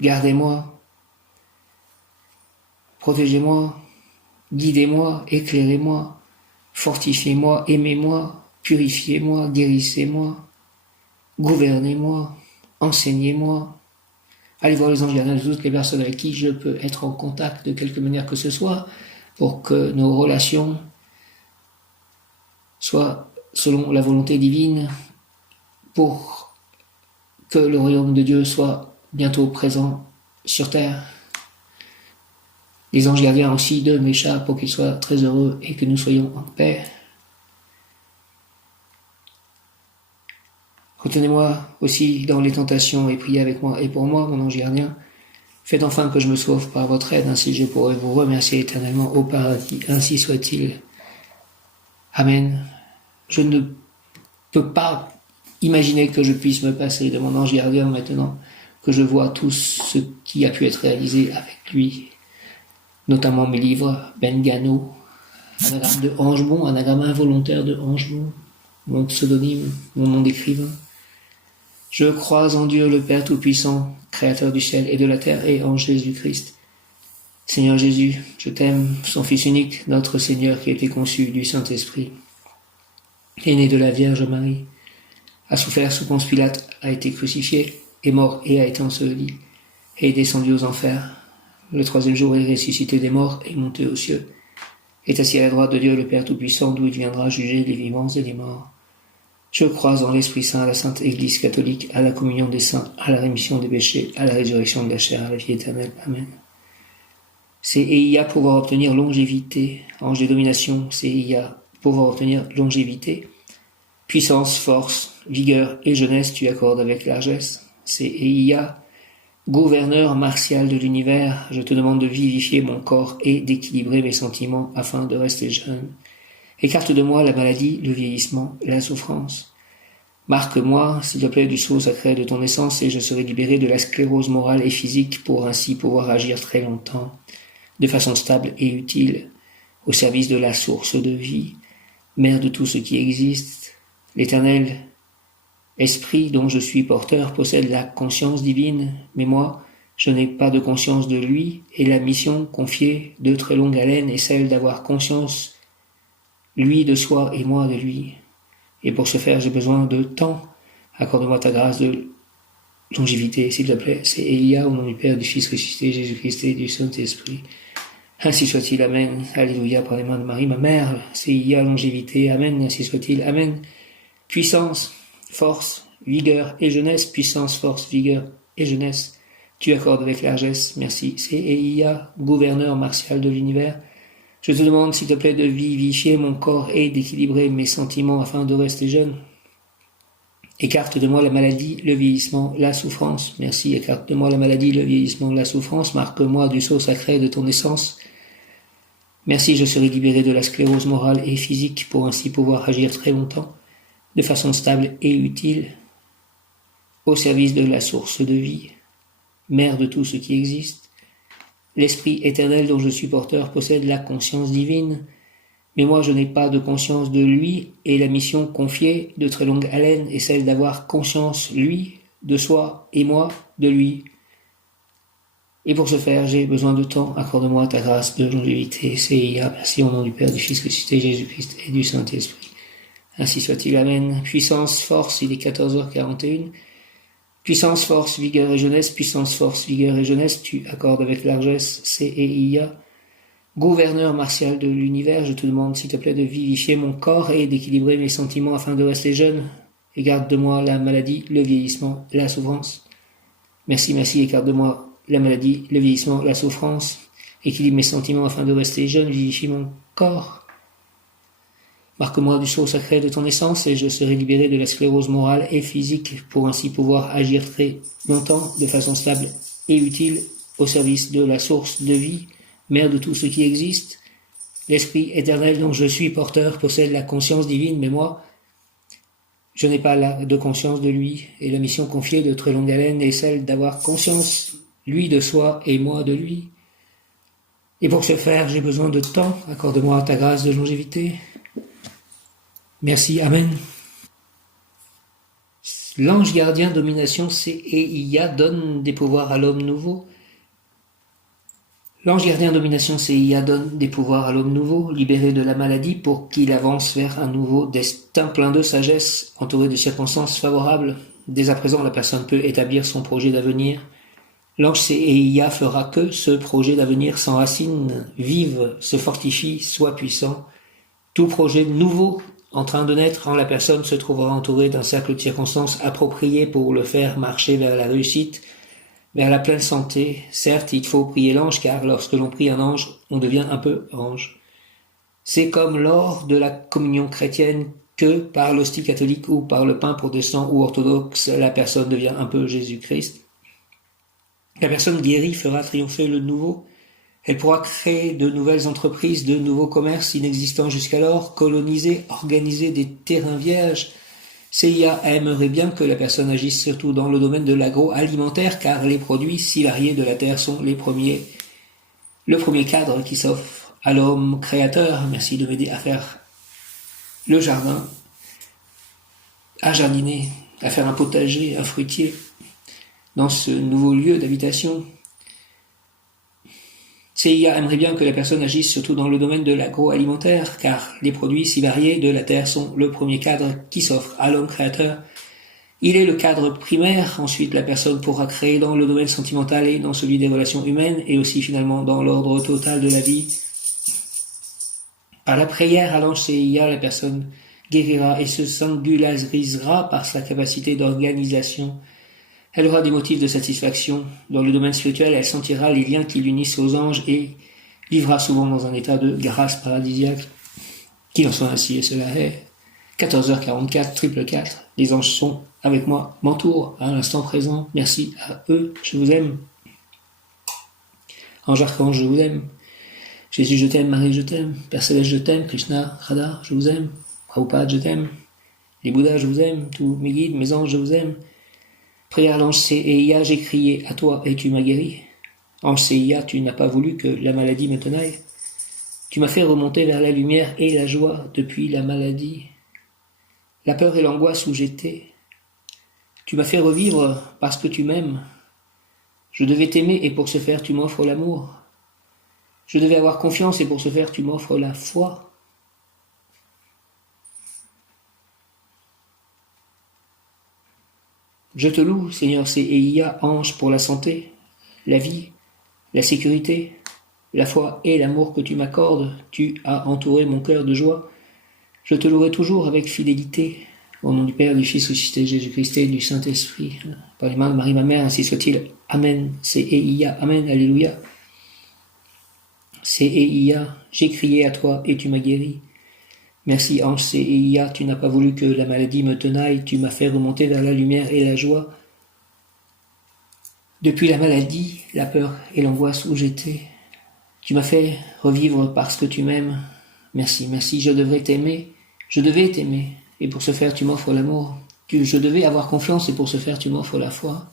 Gardez-moi, protégez-moi, guidez-moi, éclairez-moi, fortifiez-moi, aimez-moi, purifiez-moi, guérissez-moi, gouvernez-moi, enseignez-moi. Allez voir les anges gardiens de toutes les personnes avec qui je peux être en contact de quelque manière que ce soit pour que nos relations soient selon la volonté divine, pour que le royaume de Dieu soit bientôt présent sur terre. Les anges gardiens aussi de mes chats pour qu'ils soient très heureux et que nous soyons en paix. Retenez-moi aussi dans les tentations et priez avec moi et pour moi, mon ange gardien. Faites enfin que je me sauve par votre aide, ainsi je pourrai vous remercier éternellement au paradis. Ainsi soit-il. Amen. Je ne peux pas imaginer que je puisse me passer de mon ange gardien maintenant que je vois tout ce qui a pu être réalisé avec lui, notamment mes livres, Ben Gano, anagramme de Angebon, anagramme involontaire de Angebon, mon pseudonyme, mon nom d'écrivain. Je crois en Dieu le Père Tout-Puissant, Créateur du ciel et de la terre, et en Jésus-Christ. Seigneur Jésus, je t'aime, son Fils unique, notre Seigneur qui a été conçu du Saint-Esprit, est né de la Vierge Marie, a souffert sous Ponce Pilate, a été crucifié, est mort et a été enseveli, et est descendu aux enfers. Le troisième jour est ressuscité des morts et monté aux cieux, est assis à la droite de Dieu le Père Tout-Puissant, d'où il viendra juger les vivants et les morts. Je crois en l'Esprit Saint, à la Sainte Église catholique, à la communion des saints, à la rémission des péchés, à la résurrection de la chair, à la vie éternelle. Amen. C'est EIA pouvoir obtenir longévité. Ange de domination, c'est EIA pouvoir obtenir longévité. Puissance, force, vigueur et jeunesse, tu accordes avec largesse. C'est EIA, gouverneur martial de l'univers, je te demande de vivifier mon corps et d'équilibrer mes sentiments afin de rester jeune. Écarte de moi la maladie, le vieillissement, la souffrance. Marque-moi, s'il te plaît, du sceau sacré de ton essence et je serai libéré de la sclérose morale et physique pour ainsi pouvoir agir très longtemps, de façon stable et utile, au service de la source de vie, mère de tout ce qui existe. L'Éternel, esprit dont je suis porteur, possède la conscience divine, mais moi, je n'ai pas de conscience de lui et la mission confiée de très longue haleine est celle d'avoir conscience lui de soi et moi de lui. Et pour ce faire, j'ai besoin de temps. Accorde-moi ta grâce de longévité, s'il te plaît. C'est Elia, au nom du Père, du Fils ressuscité, Jésus-Christ et du Saint-Esprit. Ainsi soit-il, Amen. Alléluia, par les mains de Marie, ma mère. C'est Elia, longévité, Amen. Ainsi soit-il, Amen. Puissance, force, vigueur et jeunesse. Puissance, force, vigueur et jeunesse. Tu accordes avec largesse, merci. C'est Elia, gouverneur martial de l'univers. Je te demande, s'il te plaît, de vivifier mon corps et d'équilibrer mes sentiments afin de rester jeune. Écarte de moi la maladie, le vieillissement, la souffrance. Merci, écarte de moi la maladie, le vieillissement, la souffrance. Marque-moi du sceau sacré de ton essence. Merci, je serai libéré de la sclérose morale et physique pour ainsi pouvoir agir très longtemps, de façon stable et utile, au service de la source de vie, mère de tout ce qui existe. L'Esprit éternel dont je suis porteur possède la conscience divine, mais moi je n'ai pas de conscience de lui, et la mission confiée de très longue haleine est celle d'avoir conscience, lui, de soi, et moi, de lui. Et pour ce faire, j'ai besoin de temps. Accorde-moi ta grâce de longévité. CIA, merci au nom du Père, du Fils ressuscité, Jésus-Christ et du Saint-Esprit. Ainsi soit-il, Amen. Puissance, force, il est 14h41. Puissance, force, vigueur et jeunesse, puissance, force, vigueur et jeunesse, tu accordes avec largesse, C-E-I-A. Gouverneur martial de l'univers, je te demande, s'il te plaît, de vivifier mon corps et d'équilibrer mes sentiments afin de rester jeune. Écarte de moi la maladie, le vieillissement, la souffrance. Merci, merci, écarte de moi la maladie, le vieillissement, la souffrance. Équilibre mes sentiments afin de rester jeune, vivifie mon corps. Marque-moi du sceau sacré de ton essence et je serai libéré de la sclérose morale et physique pour ainsi pouvoir agir très longtemps de façon stable et utile au service de la source de vie, mère de tout ce qui existe. L'Esprit éternel dont je suis porteur possède la conscience divine, mais moi, Je n'ai pas de conscience de lui, et la mission confiée de très longue haleine est celle d'avoir conscience, lui de soi et moi de lui. Et pour ce faire, j'ai besoin de temps. Accorde-moi ta grâce de longévité. Merci, Amen. L'ange gardien domination CEIA donne des pouvoirs à l'homme nouveau. L'ange gardien domination CEIA donne des pouvoirs à l'homme nouveau, libéré de la maladie, pour qu'il avance vers un nouveau destin plein de sagesse, entouré de circonstances favorables. Dès à présent, la personne peut établir son projet d'avenir. L'ange CEIA fera que ce projet d'avenir s'enracine, vive, se fortifie, soit puissant. Tout projet nouveau en train de naître en la personne se trouvera entouré d'un cercle de circonstances appropriées pour le faire marcher vers la réussite, vers la pleine santé. Certes, il faut prier l'ange, car lorsque l'on prie un ange, on devient un peu ange. C'est comme lors de la communion chrétienne que par l'hostie catholique ou par le pain protestant ou orthodoxe, la personne devient un peu Jésus-Christ. La personne guérie fera triompher le nouveau. Elle pourra créer de nouvelles entreprises, de nouveaux commerces inexistants jusqu'alors, coloniser, organiser des terrains vierges. CIA aimerait bien que la personne agisse surtout dans le domaine de l'agroalimentaire, car les produits si variés de la terre sont le premier cadre qui s'offre à l'homme créateur. Merci de m'aider à faire le jardin, à jardiner, à faire un potager, un fruitier dans ce nouveau lieu d'habitation. CIA aimerait bien que la personne agisse surtout dans le domaine de l'agroalimentaire, car les produits si variés de la terre sont le premier cadre qui s'offre à l'homme créateur. Il est le cadre primaire. Ensuite, la personne pourra créer dans le domaine sentimental et dans celui des relations humaines, et aussi finalement dans l'ordre total de la vie. Par la prière à l'ange CIA, la personne guérira et se singularisera par sa capacité d'organisation. Elle aura des motifs de satisfaction. Dans le domaine spirituel, elle sentira les liens qui l'unissent aux anges et vivra souvent dans un état de grâce paradisiaque. Qu'il en soit ainsi, et cela est. 14h44, triple 4. Les anges sont avec moi, m'entourent à l'instant présent. Merci à eux, je vous aime. Ange archange, je vous aime. Jésus, je t'aime. Marie, je t'aime. Père Céleste, je t'aime. Krishna, Radha, je vous aime. Prabhupada, je t'aime. Les Bouddhas, je vous aime. Tous mes guides, mes anges, je vous aime. Prière l'ange CIA, j'ai crié à toi et tu m'as guéri. Ange CIA, tu n'as pas voulu que la maladie me tenaille. Tu m'as fait remonter vers la lumière et la joie depuis la maladie. La peur et l'angoisse où j'étais. Tu m'as fait revivre parce que tu m'aimes. Je devais t'aimer et pour ce faire tu m'offres l'amour. Je devais avoir confiance et pour ce faire tu m'offres la foi. Je te loue, Seigneur CIA, ange pour la santé, la vie, la sécurité, la foi et l'amour que tu m'accordes. Tu as entouré mon cœur de joie. Je te louerai toujours avec fidélité. Au nom du Père, du Fils ressuscité, Jésus-Christ et du Saint-Esprit. Par les mains de Marie, ma mère, ainsi soit-il. Amen. CIA. Amen. Alléluia. CIA. J'ai crié à toi et tu m'as guéri. Merci, ange CIA, tu n'as pas voulu que la maladie me tenaille, tu m'as fait remonter vers la lumière et la joie. Depuis la maladie, la peur et l'angoisse où j'étais, tu m'as fait revivre parce que tu m'aimes. Merci, merci, je devais t'aimer, et pour ce faire tu m'offres l'amour. Je devais avoir confiance et pour ce faire tu m'offres la foi.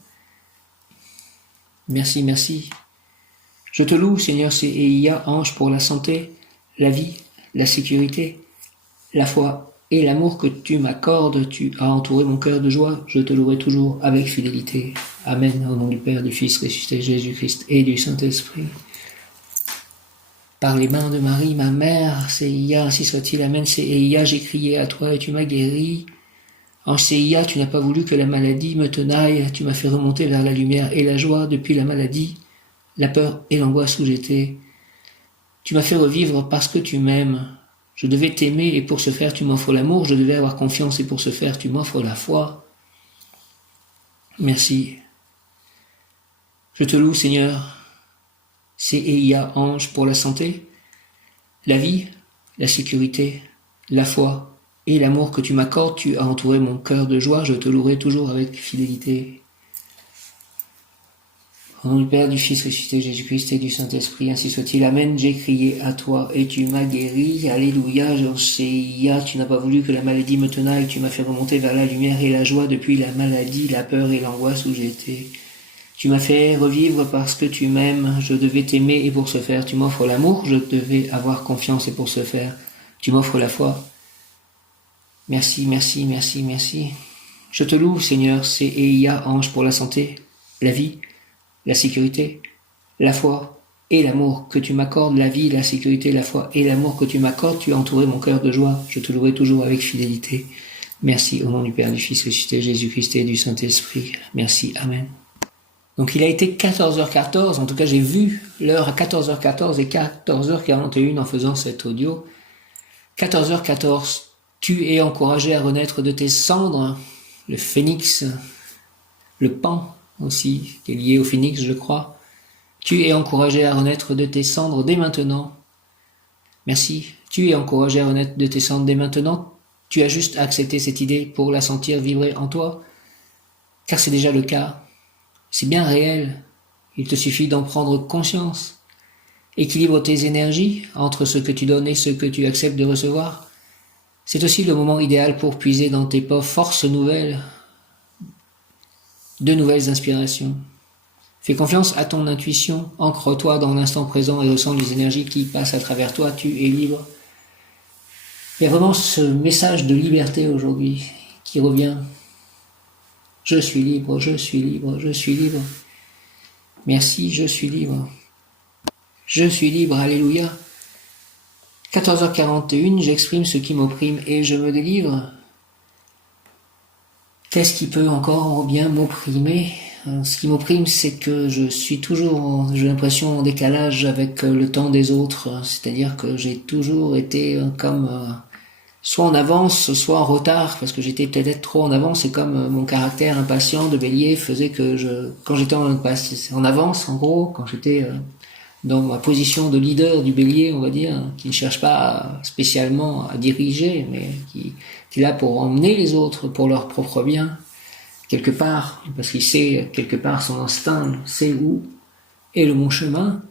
Merci, merci. Je te loue, Seigneur CIA, ange pour la santé, la vie, la sécurité, la foi et l'amour que tu m'accordes. Tu as entouré mon cœur de joie. Je te louerai toujours avec fidélité. Amen. Au nom du Père, du Fils ressuscité, Jésus-Christ et du Saint-Esprit. Par les mains de Marie, ma mère, CIA, ainsi soit-il. Amen. CIA, j'ai crié à toi et tu m'as guéri. En CIA, tu n'as pas voulu que la maladie me tenaille. Tu m'as fait remonter vers la lumière et la joie depuis la maladie, la peur et l'angoisse où j'étais. Tu m'as fait revivre parce que tu m'aimes. Je devais t'aimer et pour ce faire tu m'offres l'amour, je devais avoir confiance et pour ce faire tu m'offres la foi. Merci. Je te loue, Seigneur, CIA, ange pour la santé, la vie, la sécurité, la foi et l'amour que tu m'accordes. Tu as entouré mon cœur de joie, je te louerai toujours avec fidélité. Au nom du Père, du Fils ressuscité, Jésus-Christ et du Saint-Esprit, ainsi soit-il. Amen. J'ai crié à toi et tu m'as guéri. Alléluia, Joséia, tu n'as pas voulu que la maladie me tenaille, tu m'as fait remonter vers la lumière et la joie depuis la maladie, la peur et l'angoisse où j'étais. Tu m'as fait revivre parce que tu m'aimes, je devais t'aimer et pour ce faire, tu m'offres l'amour, je devais avoir confiance et pour ce faire, tu m'offres la foi. Merci, merci, merci, merci. Je te loue, Seigneur, c'est Eia, ange pour la santé, la vie, la sécurité, la foi et l'amour que tu m'accordes, la vie, la sécurité, la foi et l'amour que tu m'accordes, tu as entouré mon cœur de joie, je te louerai toujours avec fidélité. Merci au nom du Père, du Fils ressuscité, Jésus-Christ et du Saint-Esprit. Merci, Amen. Donc il a été 14h14, en tout cas j'ai vu l'heure à 14h14 et 14h41 en faisant cet audio. 14h14, tu es encouragé à renaître de tes cendres, le phénix, le pan aussi, qui est lié au phénix je crois. Tu es encouragé à renaître de tes cendres dès maintenant. Merci, tu es encouragé à renaître de tes cendres dès maintenant. Tu as juste à accepter cette idée pour la sentir vibrer en toi, car c'est déjà le cas. C'est bien réel, il te suffit d'en prendre conscience. Équilibre tes énergies entre ce que tu donnes et ce que tu acceptes de recevoir. C'est aussi le moment idéal pour puiser dans tes forces nouvelles, de nouvelles inspirations. Fais confiance à ton intuition, ancre-toi dans l'instant présent et ressens les énergies qui passent à travers toi, tu es libre. Il y a vraiment ce message de liberté aujourd'hui qui revient. Je suis libre, je suis libre, je suis libre. Merci, je suis libre. Je suis libre, alléluia. 14h41, j'exprime ce qui m'opprime et je me délivre. Qu'est-ce qui peut encore bien m'opprimer ? Ce qui m'opprime, c'est que je suis toujours, j'ai l'impression, en décalage avec le temps des autres. C'est-à-dire que j'ai toujours été comme soit en avance, soit en retard, parce que j'étais peut-être trop en avance, et comme mon caractère impatient de bélier faisait que quand j'étais en avance, en gros, quand j'étais dans ma position de leader du bélier, on va dire, qui ne cherche pas spécialement à diriger, mais qui est là pour emmener les autres pour leur propre bien, quelque part, parce qu'il sait, quelque part, son instinct sait où est le bon chemin.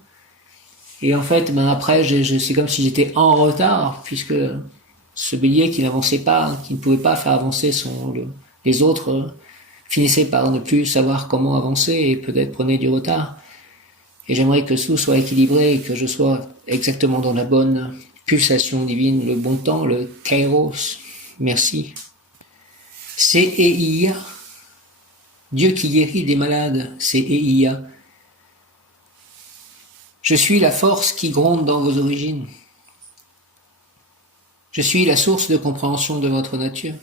Et en fait, après, c'est comme si j'étais en retard, puisque ce bélier qui n'avançait pas, qui ne pouvait pas faire avancer les autres, finissait par ne plus savoir comment avancer et peut-être prenait du retard. Et j'aimerais que tout soit équilibré et que je sois exactement dans la bonne pulsation divine, le bon temps, le kairos. Merci. C'est Eia. Dieu qui guérit des malades, c'est Eia. Je suis la force qui gronde dans vos origines. Je suis la source de compréhension de votre nature.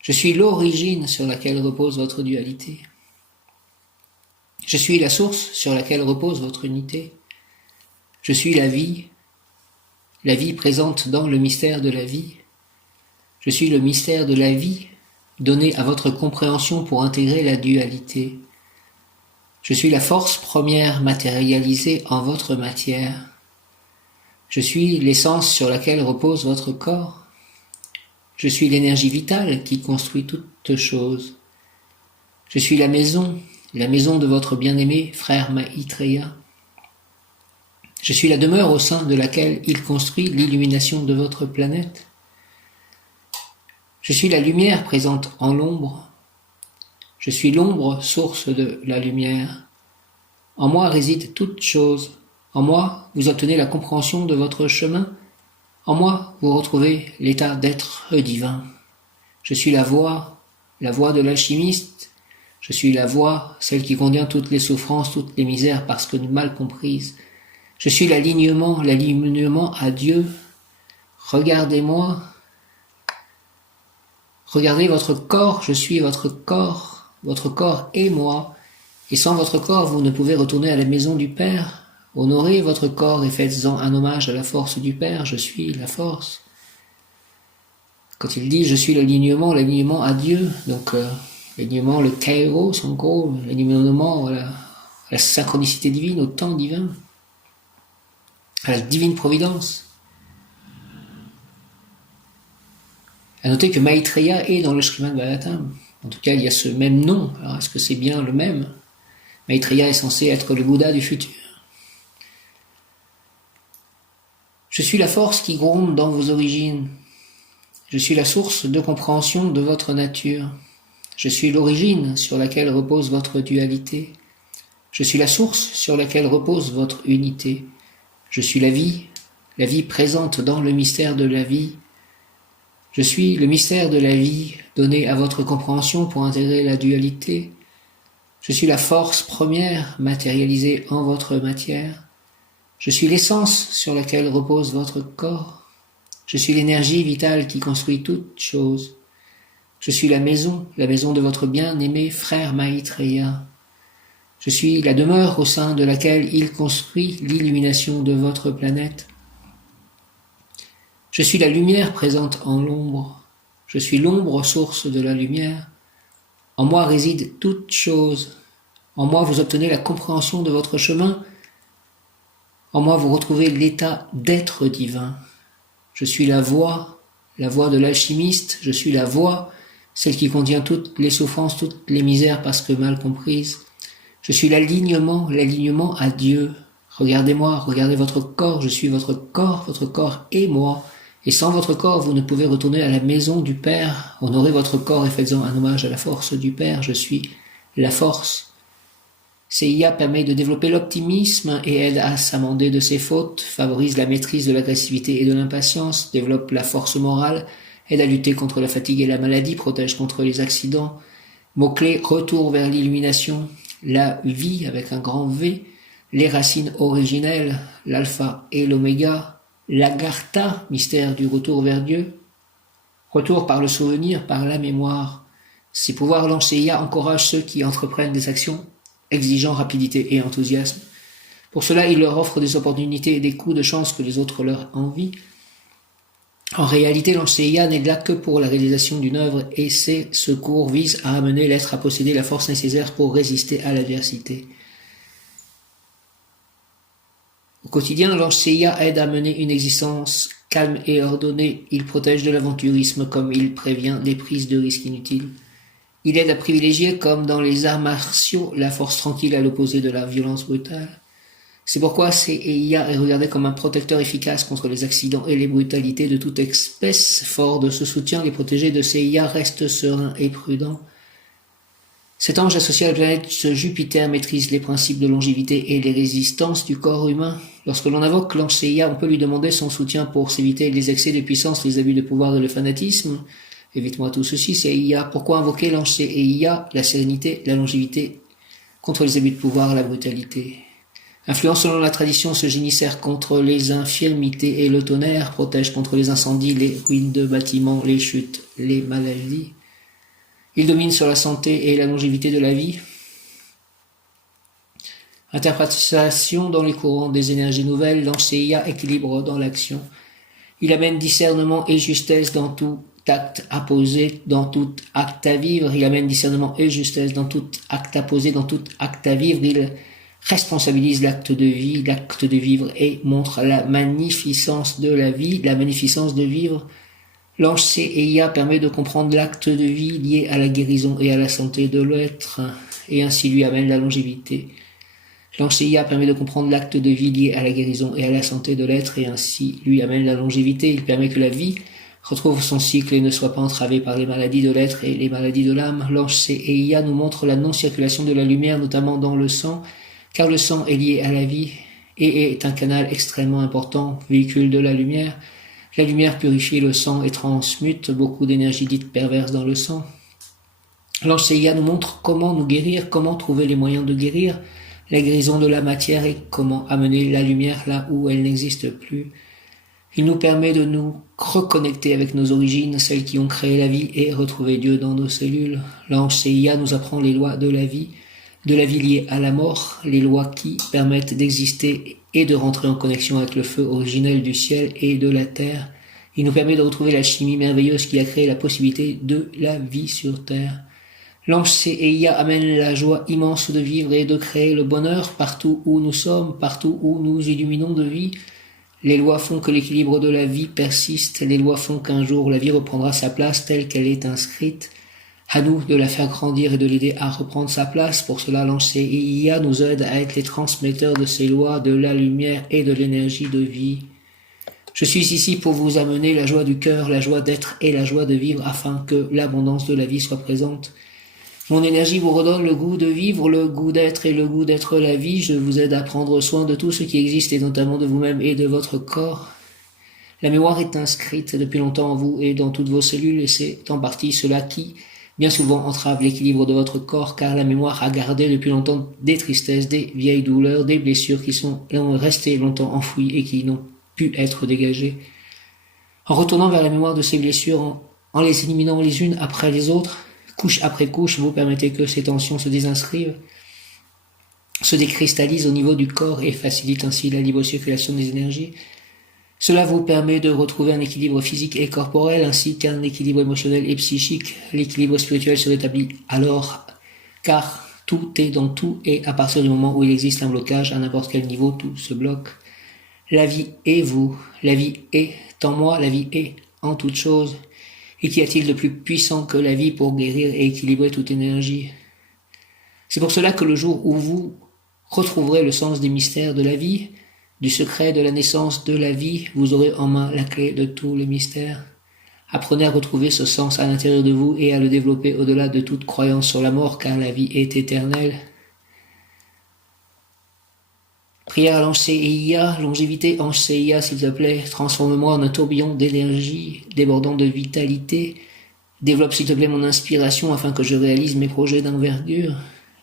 Je suis l'origine sur laquelle repose votre dualité. Je suis la source sur laquelle repose votre unité. Je suis la vie présente dans le mystère de la vie. Je suis le mystère de la vie donné à votre compréhension pour intégrer la dualité. Je suis la force première matérialisée en votre matière. Je suis l'essence sur laquelle repose votre corps. Je suis l'énergie vitale qui construit toutes choses. Je suis la maison de votre bien-aimé frère Maitreya. Je suis la demeure au sein de laquelle il construit l'illumination de votre planète. Je suis la lumière présente en l'ombre. Je suis l'ombre, source de la lumière. En moi réside toute chose. En moi, vous obtenez la compréhension de votre chemin. En moi, vous retrouvez l'état d'être divin. Je suis la voix de l'alchimiste. Je suis la voix, celle qui contient toutes les souffrances, toutes les misères parce que mal comprises. Je suis l'alignement à Dieu. Regardez-moi. Regardez votre corps, je suis votre corps est moi. Et sans votre corps, vous ne pouvez retourner à la maison du Père. Honorez votre corps et faites-en un hommage à la force du Père, je suis la force. Quand il dit je suis l'alignement à Dieu, donc l'alignement, le kairos, en gros, l'alignement à la synchronicité divine, au temps divin, à la divine providence. À noter que Maitreya est dans le Srimad Bhagavatam. En tout cas, il y a ce même nom. Alors, est-ce que c'est bien le même ? Maitreya est censé être le Bouddha du futur. Je suis la force qui gronde dans vos origines. Je suis la source de compréhension de votre nature. Je suis l'origine sur laquelle repose votre dualité. Je suis la source sur laquelle repose votre unité. Je suis la vie présente dans le mystère de la vie. Je suis le mystère de la vie donné à votre compréhension pour intégrer la dualité. Je suis la force première matérialisée en votre matière. Je suis l'essence sur laquelle repose votre corps. Je suis l'énergie vitale qui construit toute chose. Je suis la maison de votre bien-aimé frère Maitreya. Je suis la demeure au sein de laquelle il construit l'illumination de votre planète. Je suis la lumière présente en l'ombre. Je suis l'ombre source de la lumière. En moi réside toute chose. En moi vous obtenez la compréhension de votre chemin. En moi vous retrouvez l'état d'être divin. Je suis la voix de l'alchimiste. Je suis la voix, celle qui contient toutes les souffrances, toutes les misères parce que mal comprises. Je suis l'alignement à Dieu. Regardez-moi, regardez votre corps, je suis votre corps est moi. Et sans votre corps, vous ne pouvez retourner à la maison du Père. Honorez votre corps et faites-en un hommage à la force du Père. Je suis la force. Seiya permet de développer l'optimisme et aide à s'amender de ses fautes, favorise la maîtrise de l'agressivité et de l'impatience, développe la force morale, aide à lutter contre la fatigue et la maladie, protège contre les accidents. Mot-clé, retour vers l'illumination, la vie avec un grand V, les racines originelles, l'alpha et l'oméga, l'agartha, mystère du retour vers Dieu, retour par le souvenir, par la mémoire. Ces pouvoirs Seiya encouragent ceux qui entreprennent des actions exigeant rapidité et enthousiasme. Pour cela, il leur offre des opportunités et des coups de chance que les autres leur envient. En réalité, Seiya n'est là que pour la réalisation d'une œuvre et ses secours visent à amener l'être à posséder la force nécessaire pour résister à l'adversité. Au quotidien, Seiya aide à mener une existence calme et ordonnée. Il protège de l'aventurisme comme il prévient des prises de risques inutiles. Il aide à privilégier, comme dans les arts martiaux, la force tranquille à l'opposé de la violence brutale. C'est pourquoi Seiya est regardé comme un protecteur efficace contre les accidents et les brutalités de toute espèce. Fort de ce soutien, les protégés de Seiya restent sereins et prudents. Cet ange associé à la planète Jupiter maîtrise les principes de longévité et les résistances du corps humain. Lorsque l'on invoque l'ange Seiya, on peut lui demander son soutien pour s'éviter les excès de puissance, les abus de pouvoir et le fanatisme. Évite-moi tout ceci, Seiya. Pourquoi invoquer l'ange Seiya, la sérénité, la longévité, contre les abus de pouvoir, la brutalité? Influence selon la tradition, ce génie sert contre les infirmités et le tonnerre, protège contre les incendies, les ruines de bâtiments, les chutes, les maladies. Il domine sur la santé et la longévité de la vie. Interprétation dans les courants des énergies nouvelles, l'ange Seiya équilibre dans l'action. Il amène discernement et justesse dans tout acte à poser, dans tout acte à vivre. Il amène discernement et justesse dans tout acte à poser, dans tout acte à vivre. Il responsabilise l'acte de vie, l'acte de vivre et montre la magnificence de la vie, la magnificence de vivre. L'ange Seiya permet de comprendre l'acte de vie lié à la guérison et à la santé de l'être et ainsi lui amène la longévité. L'ange Seiya permet de comprendre l'acte de vie lié à la guérison et à la santé de l'être et ainsi lui amène la longévité. Il permet que la vie retrouve son cycle et ne soit pas entravée par les maladies de l'être et les maladies de l'âme. L'ange Seiya nous montre la non-circulation de la lumière, notamment dans le sang, car le sang est lié à la vie et est un canal extrêmement important, véhicule de la lumière. La lumière purifie le sang et transmute beaucoup d'énergie dite perverse dans le sang. L'ange Seiya nous montre comment nous guérir, comment trouver les moyens de guérir, la guérison de la matière et comment amener la lumière là où elle n'existe plus. Il nous permet de nous reconnecter avec nos origines, celles qui ont créé la vie et retrouver Dieu dans nos cellules. L'ange Seiya nous apprend les lois de la vie liée à la mort, les lois qui permettent d'exister et de rentrer en connexion avec le feu originel du ciel et de la terre. Il nous permet de retrouver la chimie merveilleuse qui a créé la possibilité de la vie sur terre. L'ange Seiya amène la joie immense de vivre et de créer le bonheur partout où nous sommes, partout où nous illuminons de vie. Les lois font que l'équilibre de la vie persiste, les lois font qu'un jour la vie reprendra sa place telle qu'elle est inscrite. À nous de la faire grandir et de l'aider à reprendre sa place. Pour cela, l'ange CIA nous aide à être les transmetteurs de ces lois, de la lumière et de l'énergie de vie. Je suis ici pour vous amener la joie du cœur, la joie d'être et la joie de vivre afin que l'abondance de la vie soit présente. Mon énergie vous redonne le goût de vivre, le goût d'être et le goût d'être la vie. Je vous aide à prendre soin de tout ce qui existe et notamment de vous-même et de votre corps. La mémoire est inscrite depuis longtemps en vous et dans toutes vos cellules et c'est en partie cela qui, bien souvent, entrave l'équilibre de votre corps car la mémoire a gardé depuis longtemps des tristesses, des vieilles douleurs, des blessures qui sont restées longtemps enfouies et qui n'ont pu être dégagées. En retournant vers la mémoire de ces blessures, en les éliminant les unes après les autres, couche après couche, vous permettez que ces tensions se désinscrivent, se décristallisent au niveau du corps et facilitent ainsi la libre circulation des énergies. Cela vous permet de retrouver un équilibre physique et corporel ainsi qu'un équilibre émotionnel et psychique. L'équilibre spirituel se rétablit alors, car tout est dans tout et à partir du moment où il existe un blocage, à n'importe quel niveau, tout se bloque. La vie est vous, la vie est en moi, la vie est en toute chose. Et qu'y a-t-il de plus puissant que la vie pour guérir et équilibrer toute énergie? C'est pour cela que le jour où vous retrouverez le sens des mystères de la vie, du secret de la naissance de la vie, vous aurez en main la clé de tous les mystères. Apprenez à retrouver ce sens à l'intérieur de vous et à le développer au-delà de toute croyance sur la mort, car la vie est éternelle. Prière à l'ange CIA, longévité, ange CIA, s'il te plaît, transforme-moi en un tourbillon d'énergie débordant de vitalité. Développe, s'il te plaît, mon inspiration afin que je réalise mes projets d'envergure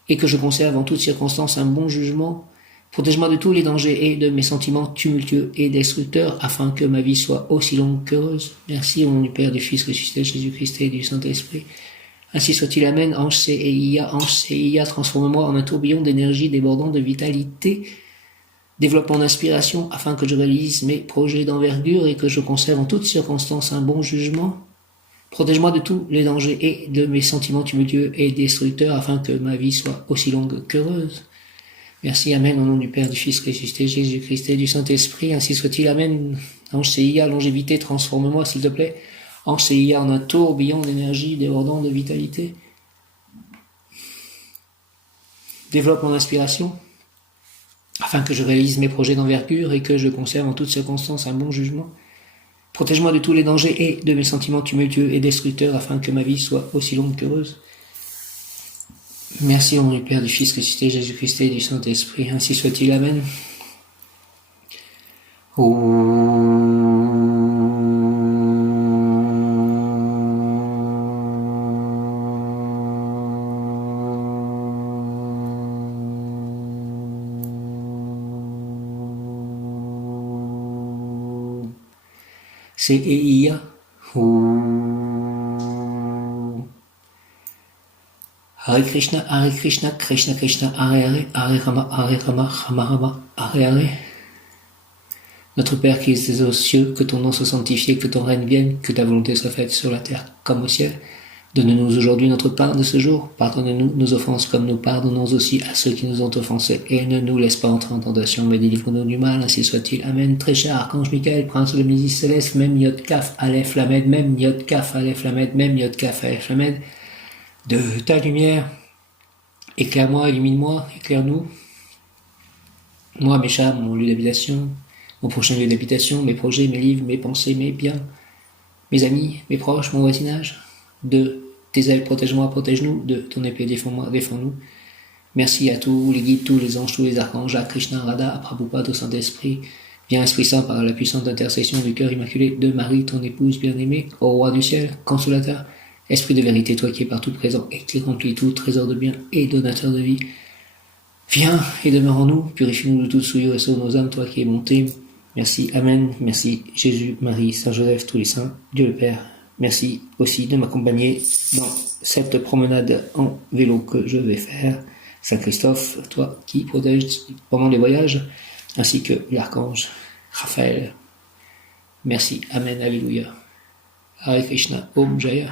et que je conserve en toutes circonstances un bon jugement. Protège-moi de tous les dangers et de mes sentiments tumultueux et destructeurs, afin que ma vie soit aussi longue qu'heureuse. Merci au nom du Père, du Fils ressuscité, Jésus-Christ et du Saint-Esprit. Ainsi soit-il, Amen. Ange CIA, transforme-moi en un tourbillon d'énergie débordant de vitalité. Développe mon inspiration, afin que je réalise mes projets d'envergure et que je conserve en toutes circonstances un bon jugement. Protège-moi de tous les dangers et de mes sentiments tumultueux et destructeurs, afin que ma vie soit aussi longue qu'heureuse. Merci, Amen, au nom du Père, du Fils ressuscité, Jésus-Christ et du Saint-Esprit, ainsi soit-il, Amen. Ange CIA, longévité, transforme-moi, s'il te plaît. Ange CIA, en un tourbillon d'énergie débordant de vitalité. Développe mon inspiration, afin que je réalise mes projets d'envergure et que je conserve en toutes circonstances un bon jugement. Protège-moi de tous les dangers et de mes sentiments tumultueux et destructeurs, afin que ma vie soit aussi longue qu'heureuse. Merci au nom du Père, du Fils ressuscité, Jésus-Christ et du Saint-Esprit, ainsi soit-il, Amen. CIA. Hare Krishna, Krishna Krishna, Hare Hare, Hare Rama, Rama Rama, Hare Hare. Notre Père qui es aux cieux, que ton nom soit sanctifié, que ton règne vienne, que ta volonté soit faite sur la terre comme au ciel. Donne-nous aujourd'hui notre pain de ce jour. Pardonne-nous nos offenses comme nous pardonnons aussi à ceux qui nous ont offensés. Et ne nous laisse pas entrer en tentation, mais délivre-nous du mal, ainsi soit-il. Amen. Très cher Archange Michael, Prince de la Musique Céleste, même Yod Kaf, Aleph Lamed, même Yod Kaf, Aleph Lamed, même Yod Kaf, Aleph Lamed. De ta lumière, éclaire-moi, illumine-moi, éclaire-nous. Moi, mes chats, mon lieu d'habitation, mon prochain lieu d'habitation, mes projets, mes livres, mes pensées, mes biens, mes amis, mes proches, mon voisinage. De tes ailes, protège-moi, protège-nous. De ton épée, défends-moi, défends-nous. Merci à tous les guides, tous les anges, tous les archanges, à Krishna, Radha, à Prabhupada, au Saint-Esprit. Viens, Esprit Saint, par la puissante intercession du cœur immaculé de Marie, ton épouse bien-aimée, au roi du ciel, consolateur. Esprit de vérité, toi qui es partout présent et qui remplis tout, trésor de bien et donateur de vie. Viens et demeure en nous, purifie-nous de toute souillure et sauve nos âmes, toi qui es bonté. Merci, Amen. Merci, Jésus, Marie, Saint Joseph, tous les saints, Dieu le Père. Merci aussi de m'accompagner dans cette promenade en vélo que je vais faire. Saint Christophe, toi qui protèges pendant les voyages, ainsi que l'archange Raphaël. Merci, Amen, Alléluia. Hare Krishna, Om Jaya.